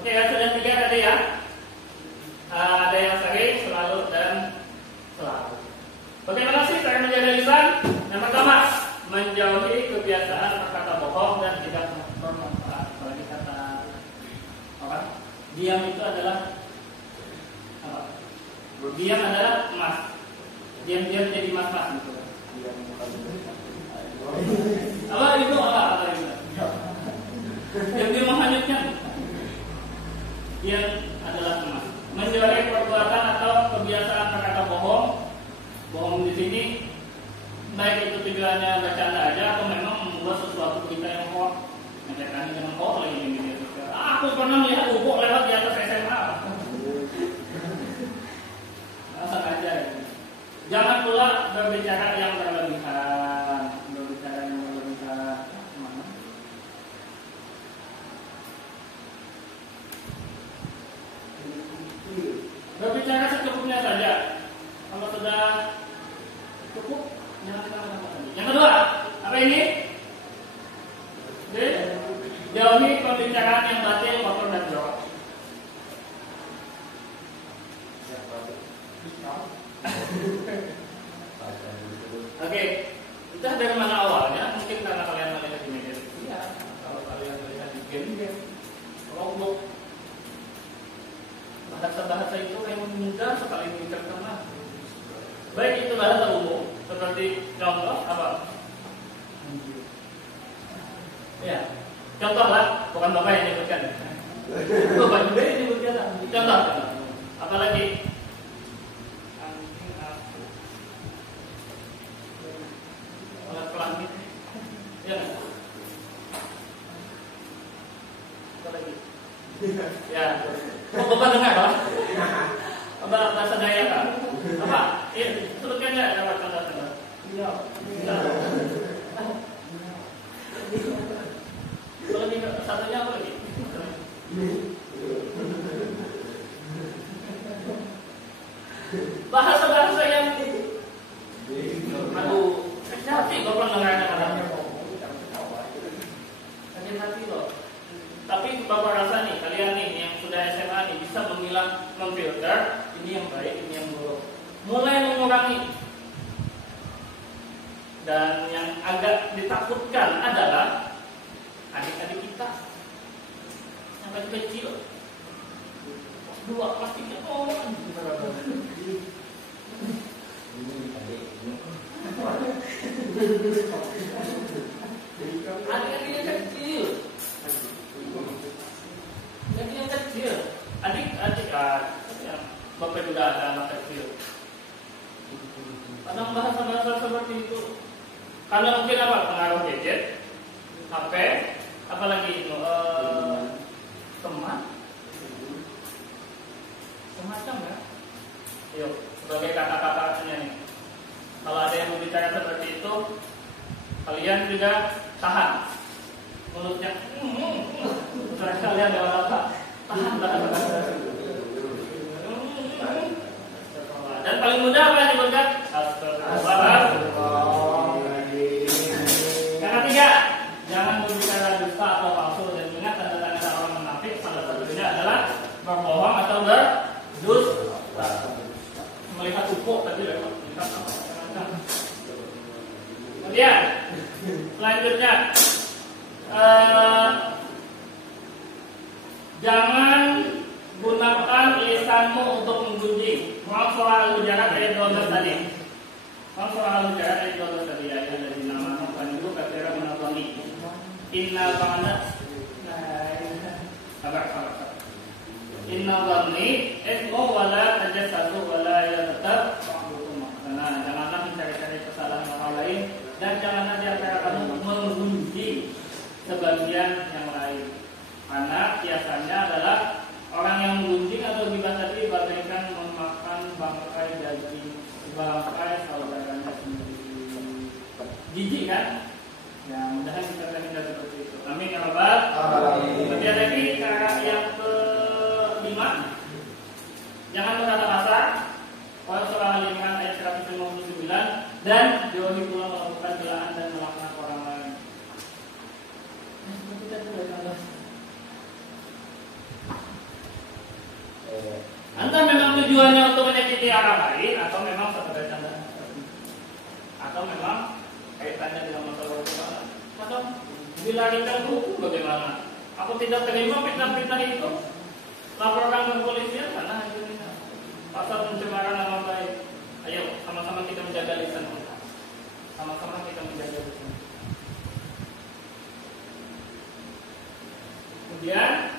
Oke ya, sudah 3 tadi ya. Ada yang sering, selalu dan selalu. Bagaimana sih cara menjaga lisan? Yang pertama, menjauhi kebiasaan berkata bohong dan tidak bermanfaat. Bagi kata apa? Diam itu adalah apa? Diam adalah emas. Diam-diam jadi emas-emas gitu. Apa itu? Apa itu? Diam-diam menghanyutkan. Diam adalah emas. Menjauhi perbuatan atau kebiasaan berkata bohong. Bohong di sini baik itu tujuannya bercanda aja atau memang membuat sesuatu kita yang hoax. Menceritakan dengan hoax lagi di media sosial. Aku pernah melihat ubuk lewat di atas SMA. Asal aja. Jangan pula berbicara yang berlebihan. Berbicara secukupnya saja. Kalau sudah cukup, jangan ditambah lagi. Yang kedua, apa ini? Jauhi pembicaraan yang batil, kotor dan jorok. Oke, entah dari mana awalnya, mungkin karena kalian melihat di media sosial, kalau kalian melihat di game, kelompok, bahasa-bahasa itu yang mudah sekali diterkena. Baik itu bahasa umum, seperti contoh apa? Ya, contoh lah, bukan bapak yang nyebutkan. Bapak juga yang nyebutkan. Contoh, apalagi? Pelan-pelan gitu. Ya. Apa lagi? Ya. Oh, bapak dengar kan? Bapak bahasa Dayak kan? Apa? Iya, sebutkan ya lewat contoh-contoh. Iya. Lagi satunya apa lagi? Bahasa-bahasa yang sakit hati kalau mendengarnya kadang-kadang. Sakit hati loh. Tapi bapak rasa nih, kalian nih yang sudah SMA nih bisa memilah, memfilter ini yang baik, ini yang buruk. Mulai mengurangi Dan yang agak ditakutkan adalah adik-adik kita yang kecil, kelas 2, kelas 3, adik-adik yang kecil, adik-adik bapak juga ada anak kecil. Kadang bahasa-bahasa seperti itu, karena mungkin apa pengaruh gadget, HP, apalagi itu teman, semacam ya. Yuk, sebagai kata-katanya nih. Kalau ada yang berbicara seperti itu, kalian juga tahan mulutnya. Terus kalian gak apa-apa, tahan. Dan paling mudah apa yang dibuat? Yang ketiga, jangan berbicara dusta atau palsu, dan ingat tanda-tanda orang munafik salah satunya adalah berbohong atau berdusta. Melihat ufuk tadi lewat. Kemudian selanjutnya jangan gunakan lisanmu untuk menggunjing. Mohon soal ujaran ayat 12 tadi. Mohon soal ujaran ayat 12 tadi. Ayat dari nama Tuhan itu kata menapani. Inna ba'na. Sabar. Inna ba'ni ismu wala tajassasu wala yaghtab ba'dukum. Nah, janganlah mencari-cari kesalahan orang lain dan janganlah di antara kamu menggunjing sebagian yang lain. Karena biasanya adalah orang yang menggunjing atau ghibah tadi bagaikan memakan bangkai daging bangkai saudaranya sendiri. Jijik kan? Ya, mudah-mudahan kita tidak seperti itu. Amin ya rabbal alamin. Kemudian lagi cara yang kelima, jangan berkata kasar. Qul surah Al-Imran ayat 159, dan jauhi pula melakukan celaan dan melaknat orang lain. Kita sudah contoh. Entah memang tujuannya untuk menyakiti orang lain atau memang sekedar canda, atau memang kaitannya dengan masalah hukum. Atau dilarikan hukum bagaimana? Aku tidak terima fitnah-fitnah itu. Laporkan ke polisian karena itu pasal pencemaran nama baik. Ayo sama-sama kita menjaga lisan kita. Sama-sama kita menjaga lisan. Kemudian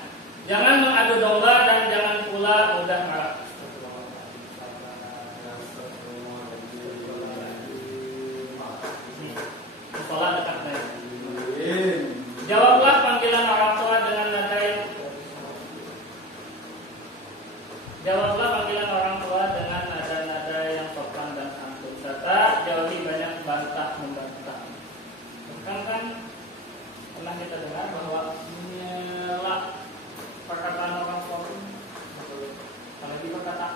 jangan mengadu domba dan jangan pula mudah marah. Sholat dekat baik. Jawablah panggilan orang tua dengan nada yang sopan dan santun, serta jauhi banyak bantah-membantah. Bukan kan pernah kita dengar bahwa mengelak perkataan orang tua kalau kita kata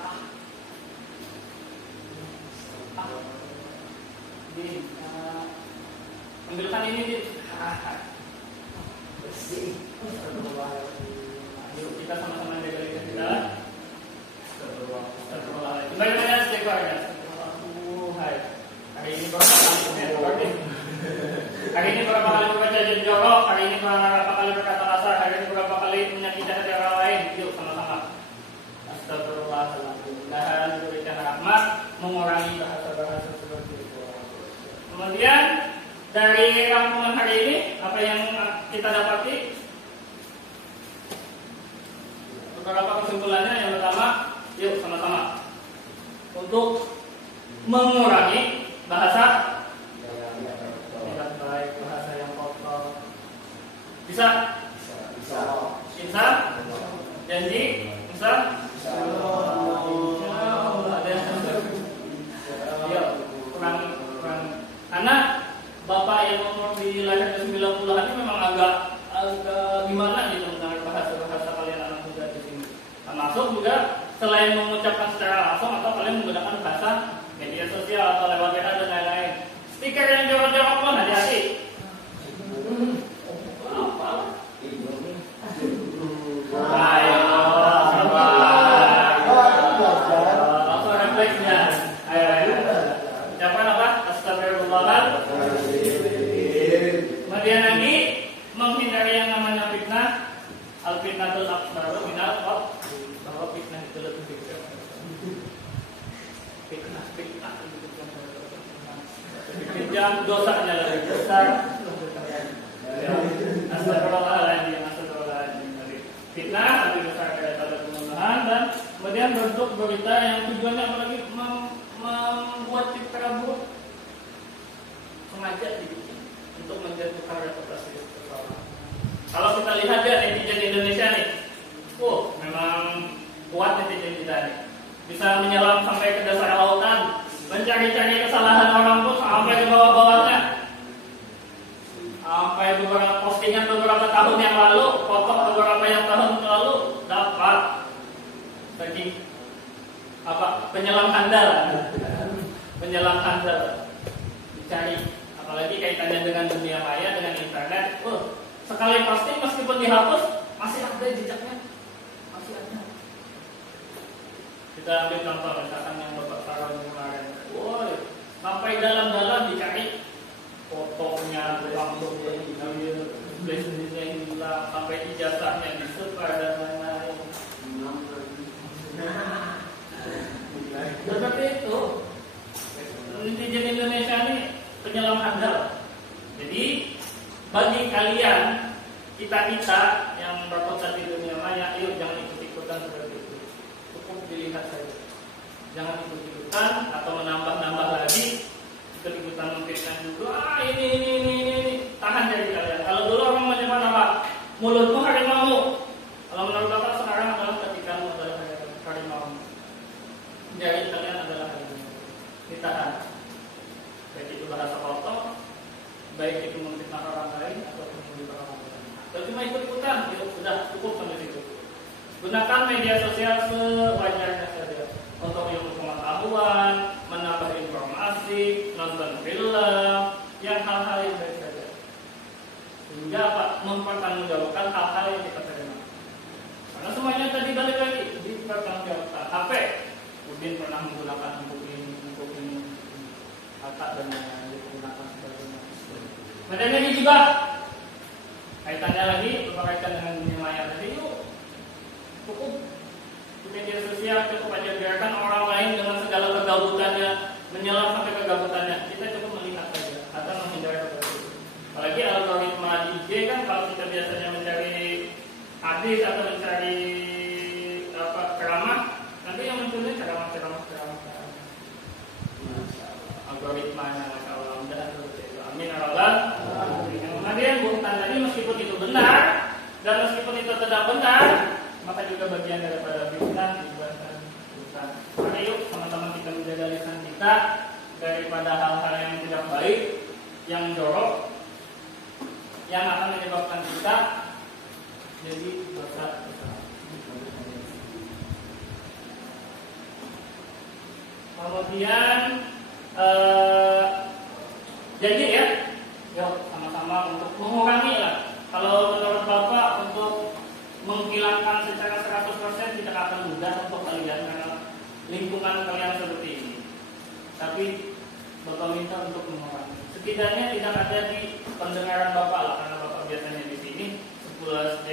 ambilkan ini di yuk kita sama-sama jaga lisan kita. Bagaimana sejarahnya? Hari ini berapa kali Hari ini berapa kali membaca jorok? Hari ini berapa kali berkata kasar? Hari ini berapa kali menyakiti hati orang lain? Yuk sama-sama. Astagfirullahaladzim. Mudah-mudahan diberikan rahmat mengurangi bahasa-bahasa seperti itu. Kemudian dari rangkuman hari ini apa yang kita dapati? Beberapa kesimpulannya. Yang pertama, yuk sama-sama untuk mengurangi bahasa tidak baik, bahasa yang kotor. Bisa? Bisa? Janji? Bisa? Ayo, kurangi. Karena bapak yang umur di lahir ke 90-an ini memang agak gimana gitu tentang bahasa kalian anak muda di sini. Termasuk juga selain mengucapkan secara langsung atau kalian menggunakan bahasa media sosial atau lewat WA dan lain-lain. Stiker yang jorok-jorok pun hati-hati. Apa? Ayo, langsung refleksnya. Ayo. Ucapan apa? Astagfirullahaladzim. yang dosanya lebih besar. Astagfirullahaladzim, astagfirullahaladzim. Fitnah lebih besar daripada pembunuhan, dan kemudian bentuk berita yang tujuannya apalagi membuat citra buruk, sengaja dibikin untuk menjatuhkan reputasi seseorang. Kalau kita lihat ya netizen Indonesia nih, memang kuat netizen kita nih, bisa menyelam sampai ke dasar lautan, mencari-cari kesalahan orang pun sampai ke bawah-bawahnya. Sampai beberapa postingan beberapa tahun yang lalu, foto beberapa yang tahun lalu dapat bagi penyelam handal, dicari, apalagi kaitannya dengan dunia maya, dengan internet. Sekali posting meskipun dihapus masih ada jejaknya, masih ada. Kita ambil contoh misalkan yang Bapak taruh kemarin, sampai dalam-dalam dicari fotonya, langsung sampai ijazahnya disebar dan lain-lain. Seperti itu. Netizen Indonesia ini penyelam handal. Jadi bagi kalian, kita yang berkontak di dunia maya, ayo jangan ikut-ikutan seperti itu. Cukup dilihat saja. Jangan ikut-ikutan atau menambah-nambah lagi. Ikut-ikutan memfitnah juga. Ini tahan dari kalian. Kalau dulu orang menyebut apa? Mulutmu harimau. Kalau menurut Bapak sekarang adalah ketika adalah harimau. Jadi kalian adalah harimau. Ditahan. Baik itu bahasa kotor, baik itu memfitnah orang lain atau membunuh orang lain. Kalau cuma ikut-ikutan, itu sudah cukup sampai situ. Gunakan media sosial sewajarnya saja untuk ilmu pengetahuan, menambah informasi, nonton film, yang hal-hal yang baik saja. Sehingga mempertanggungjawabkan hal-hal yang kita terima. Karena semuanya tadi balik lagi dipertanggungjawabkan. HP, Udin pernah menggunakan untuk ini, kakak dan yang digunakan sebagainya. Kemudian ini juga kaitannya lagi berkaitan dengan dunia maya tadi. Cukup di media sosial, cukup aja biarkan orang lain dengan segala kegabutannya menyelam sampai kegabutannya. Kita cukup melihat saja atau menghindari seperti itu. Apalagi algoritma di IG kan, kalau kita biasanya mencari hadis atau mencari ceramah, nanti yang munculnya ceramah. Algoritmanya, Masya Allah, mudah seperti itu. Amin ya Rabbal alamin. Kemudian bukan tadi meskipun itu benar dan meskipun itu tidak benar, maka juga bagian daripada fitnah dibuatkan bukan. Maka yuk sama-sama kita menjaga lisan kita daripada hal-hal yang tidak baik, yang jorok, yang akan menyebabkan kita jadi dosa besar. Kemudian jadi ya, yuk sama-sama untuk mengurangi lah. Kalau menurut Bapak untuk menghilangkan secara 100% tidak akan mudah untuk kalian karena lingkungan kalian seperti ini. Tapi Bapak minta untuk mengurangi. Setidaknya tidak ada di pendengaran Bapak lah, karena Bapak biasanya di sini 11B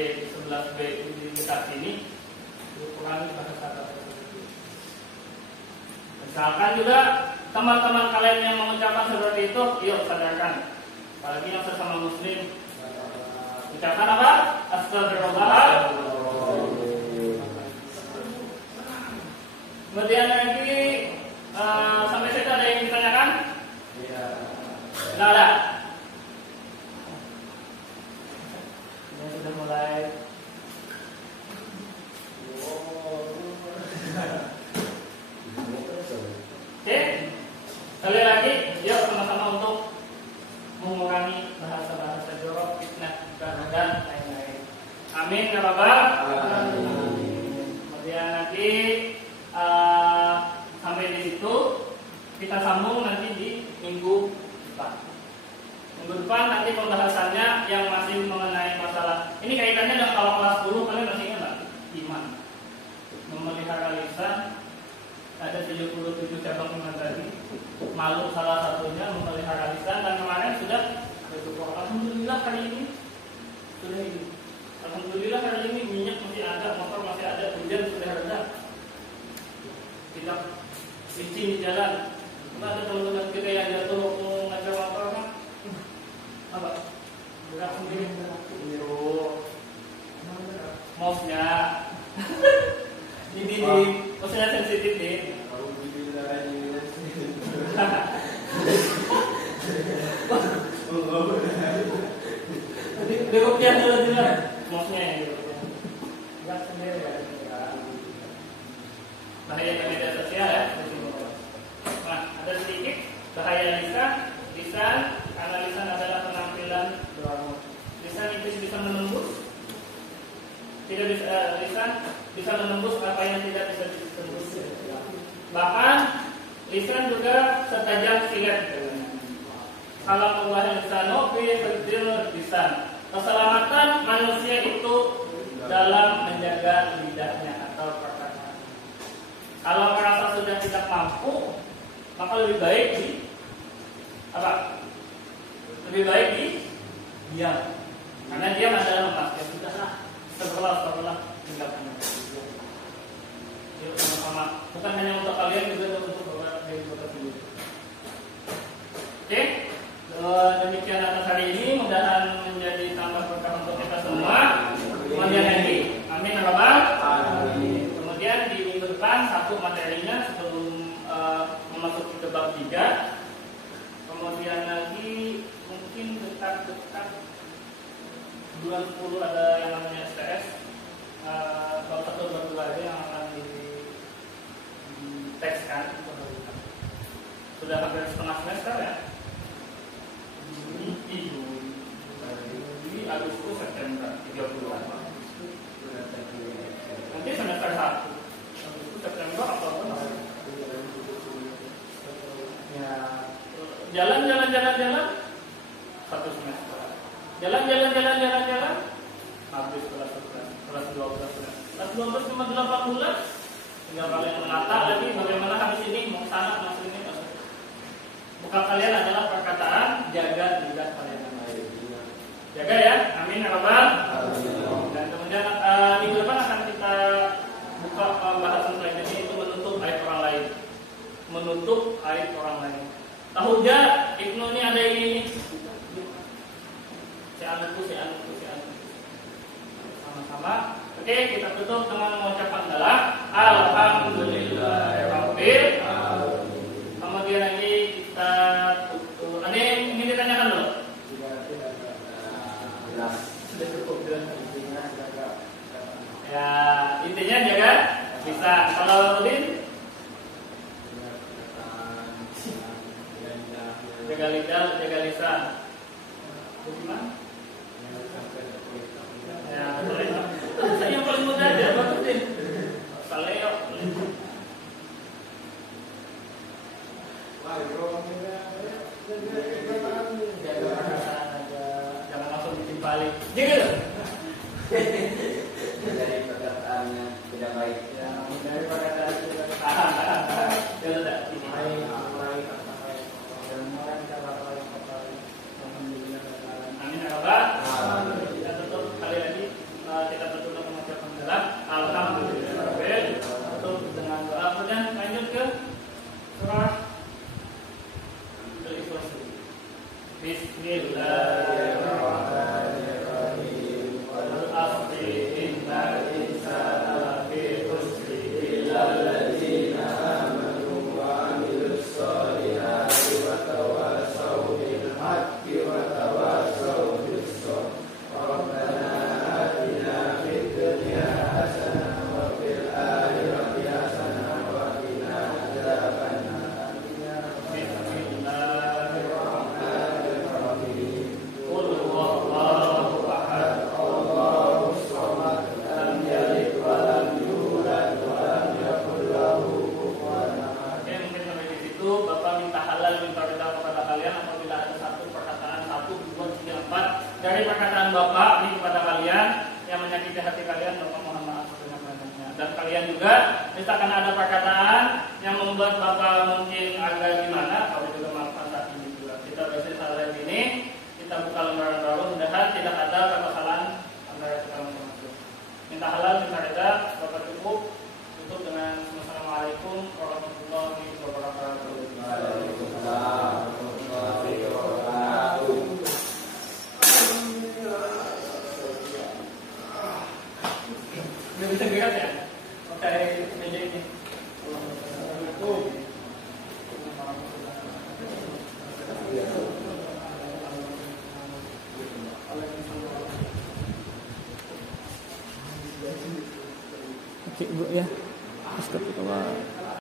di dekat sini, kurangi bahasa-bahasa seperti itu. Misalkan juga teman-teman kalian yang mengucapkan seperti itu, yuk sadarkan. Apalagi yang sesama muslim, ucapkan apa? Astagfirullah. Kemudian lagi sampai situ ada yang ditanyakan? Tidak ada. Ini sudah mulai. Oke, sekali lagi, yuk sama-sama untuk mengurangi bahasa-bahasa jorok, fitnah, dan lain-lain. Amin ya Rabbal alamin. Kemudian nanti sampai di situ kita sambung nanti di minggu depan. Minggu depan nanti pembahasannya yang masih mengenai masalah ini kaitannya dengan kalau kelas 10 kalian masih ingat nggak? Iman, memelihara lisan. Ada 77 cabang iman tadi. Malu salah satunya, memelihara lisan, dan kemarin sudah alhamdulillah hari ini sudah ini. Alhamdulillah hari ini minyak masih ada, motor masih ada, hujan sudah reda. Tidak licin di jalan. Cuma ada teman-teman kita yang jatuh mau ngajar motor Apa? Gerak sendiri. Mouse-nya. Jadi mouse-nya sensitif nih. Dirupiah dulu juga mouse-nya ya. Gerak sendiri ya. Bahaya media sosial ya. Nah, ada sedikit bahaya lisan karena lisan adalah penampilan lisan itu bisa menembus, tidak bisa lisan bisa menembus apa yang tidak bisa ditembus. Bahkan lisan juga setajam silet. Salam Allah insano fi hifdzil lisan. Keselamatan manusia itu dalam menjaga lidahnya atau perkataan. Kalau merasa sudah tidak mampu, maka lebih baik di apa? Lebih baik di diam. Karena diam adalah lemas. Ya sudahlah, setelah tinggalkan. Yuk sama-sama. Bukan hanya untuk kalian, juga untuk bapak dari bapak sendiri. Oke, demikian atas hari ini. Mudah-mudahan menjadi tambah berkah untuk kita semua. Kemudian lagi, amin ya rabbal alamin. Kemudian di minggu depan satu materinya sebelum memasuki ke bab 3. Kemudian lagi mungkin dekat-dekat bulan 10 ada yang namanya STS. Bab 1 bab 2 aja yang akan ditekskan. Sudah hampir setengah semester ya. Juli, Agustus, September 3 bulan. Nanti semester 1 Agustus, September, Oktober. Ya, jalan satu semester. Jalan habis kelas 12 cuma 8 bulan. Tinggal kalian menata lagi bagaimana habis ini mau sana masuk ini. Bukan kalian adalah perkataan, jaga lidah kalian. Jaga ya, amin ya rabbal alamin. Dan kemudian minggu depan akan kita buka pembahasan lainnya, yaitu menutup aib orang lain. Menutup aib orang lain. Tahu gak, Ibnu ini ada ini. Si anakku. Sama-sama. Oke, kita tutup dengan mengucapkan adalah Alhamdulillahirabbil alamin. Kemudian lagi kita tutup. Ada yang ingin ditanyakan dulu? Sudah cukup ya, intinya jaga bisa. Kalau Udin jaga lidah, jaga lisan. Bagaimana? Ya, betul ya. Saya yang paling mudah aja, Pak Udin. Saleo. Jangan langsung bikin balik. Gitu. Dari perkataannya tidak baik. Ya, dari perkataan tidak baik. Ya sudah. Amin ya rabbal alamin. Kita tutup kali lagi. Kita tutup dengan mengucapkan adalah Alhamdulillahirabbil tutup dengan doa. Kemudian lanjut ke surah Al-Ikhlas. Bismillahirrahmanirrahim. Wal 'asri innal insana lafi khusr illa alladziina aamanu wa 'amilus shalihati wa tawassaw bil haqqi wa tawassaw bis sabr. Rabbana atina fid dunya hasanah wa fil akhirati hasanah wa qina adzabannar. Bismillahirrahmanirrahim. Qul huwallahu ahad, Allahus samad, lam yalid wa lam yulad wa lam yakul lahu kufuwan ahad. Oke, mungkin sampai di situ Bapak minta halal, minta ridha kepada kalian apabila ada satu perkataan, 1, 2, 3, 4 dari perkataan Bapak ini kepada kalian yang menyakiti hati kalian, Bapak mohon maaf sebanyak-banyaknya. Dan kalian juga, misalkan ada perkataan yang membuat Bapak mungkin agak gimana, kalau juga maafkan saat ini juga. Kita biasanya salah ini, kita buka lembaran baru, mudah-mudahan tidak ada kesalahan antara kita masing-masing. Minta halal, minta ridha, Bapak cukup tutup dengan Assalamualaikum warahmatullahi wabarakatuh. Waalaikumsalam warahmatullahi wabarakatuh. meja ini. Oke, Bu ya. Astagfirullah.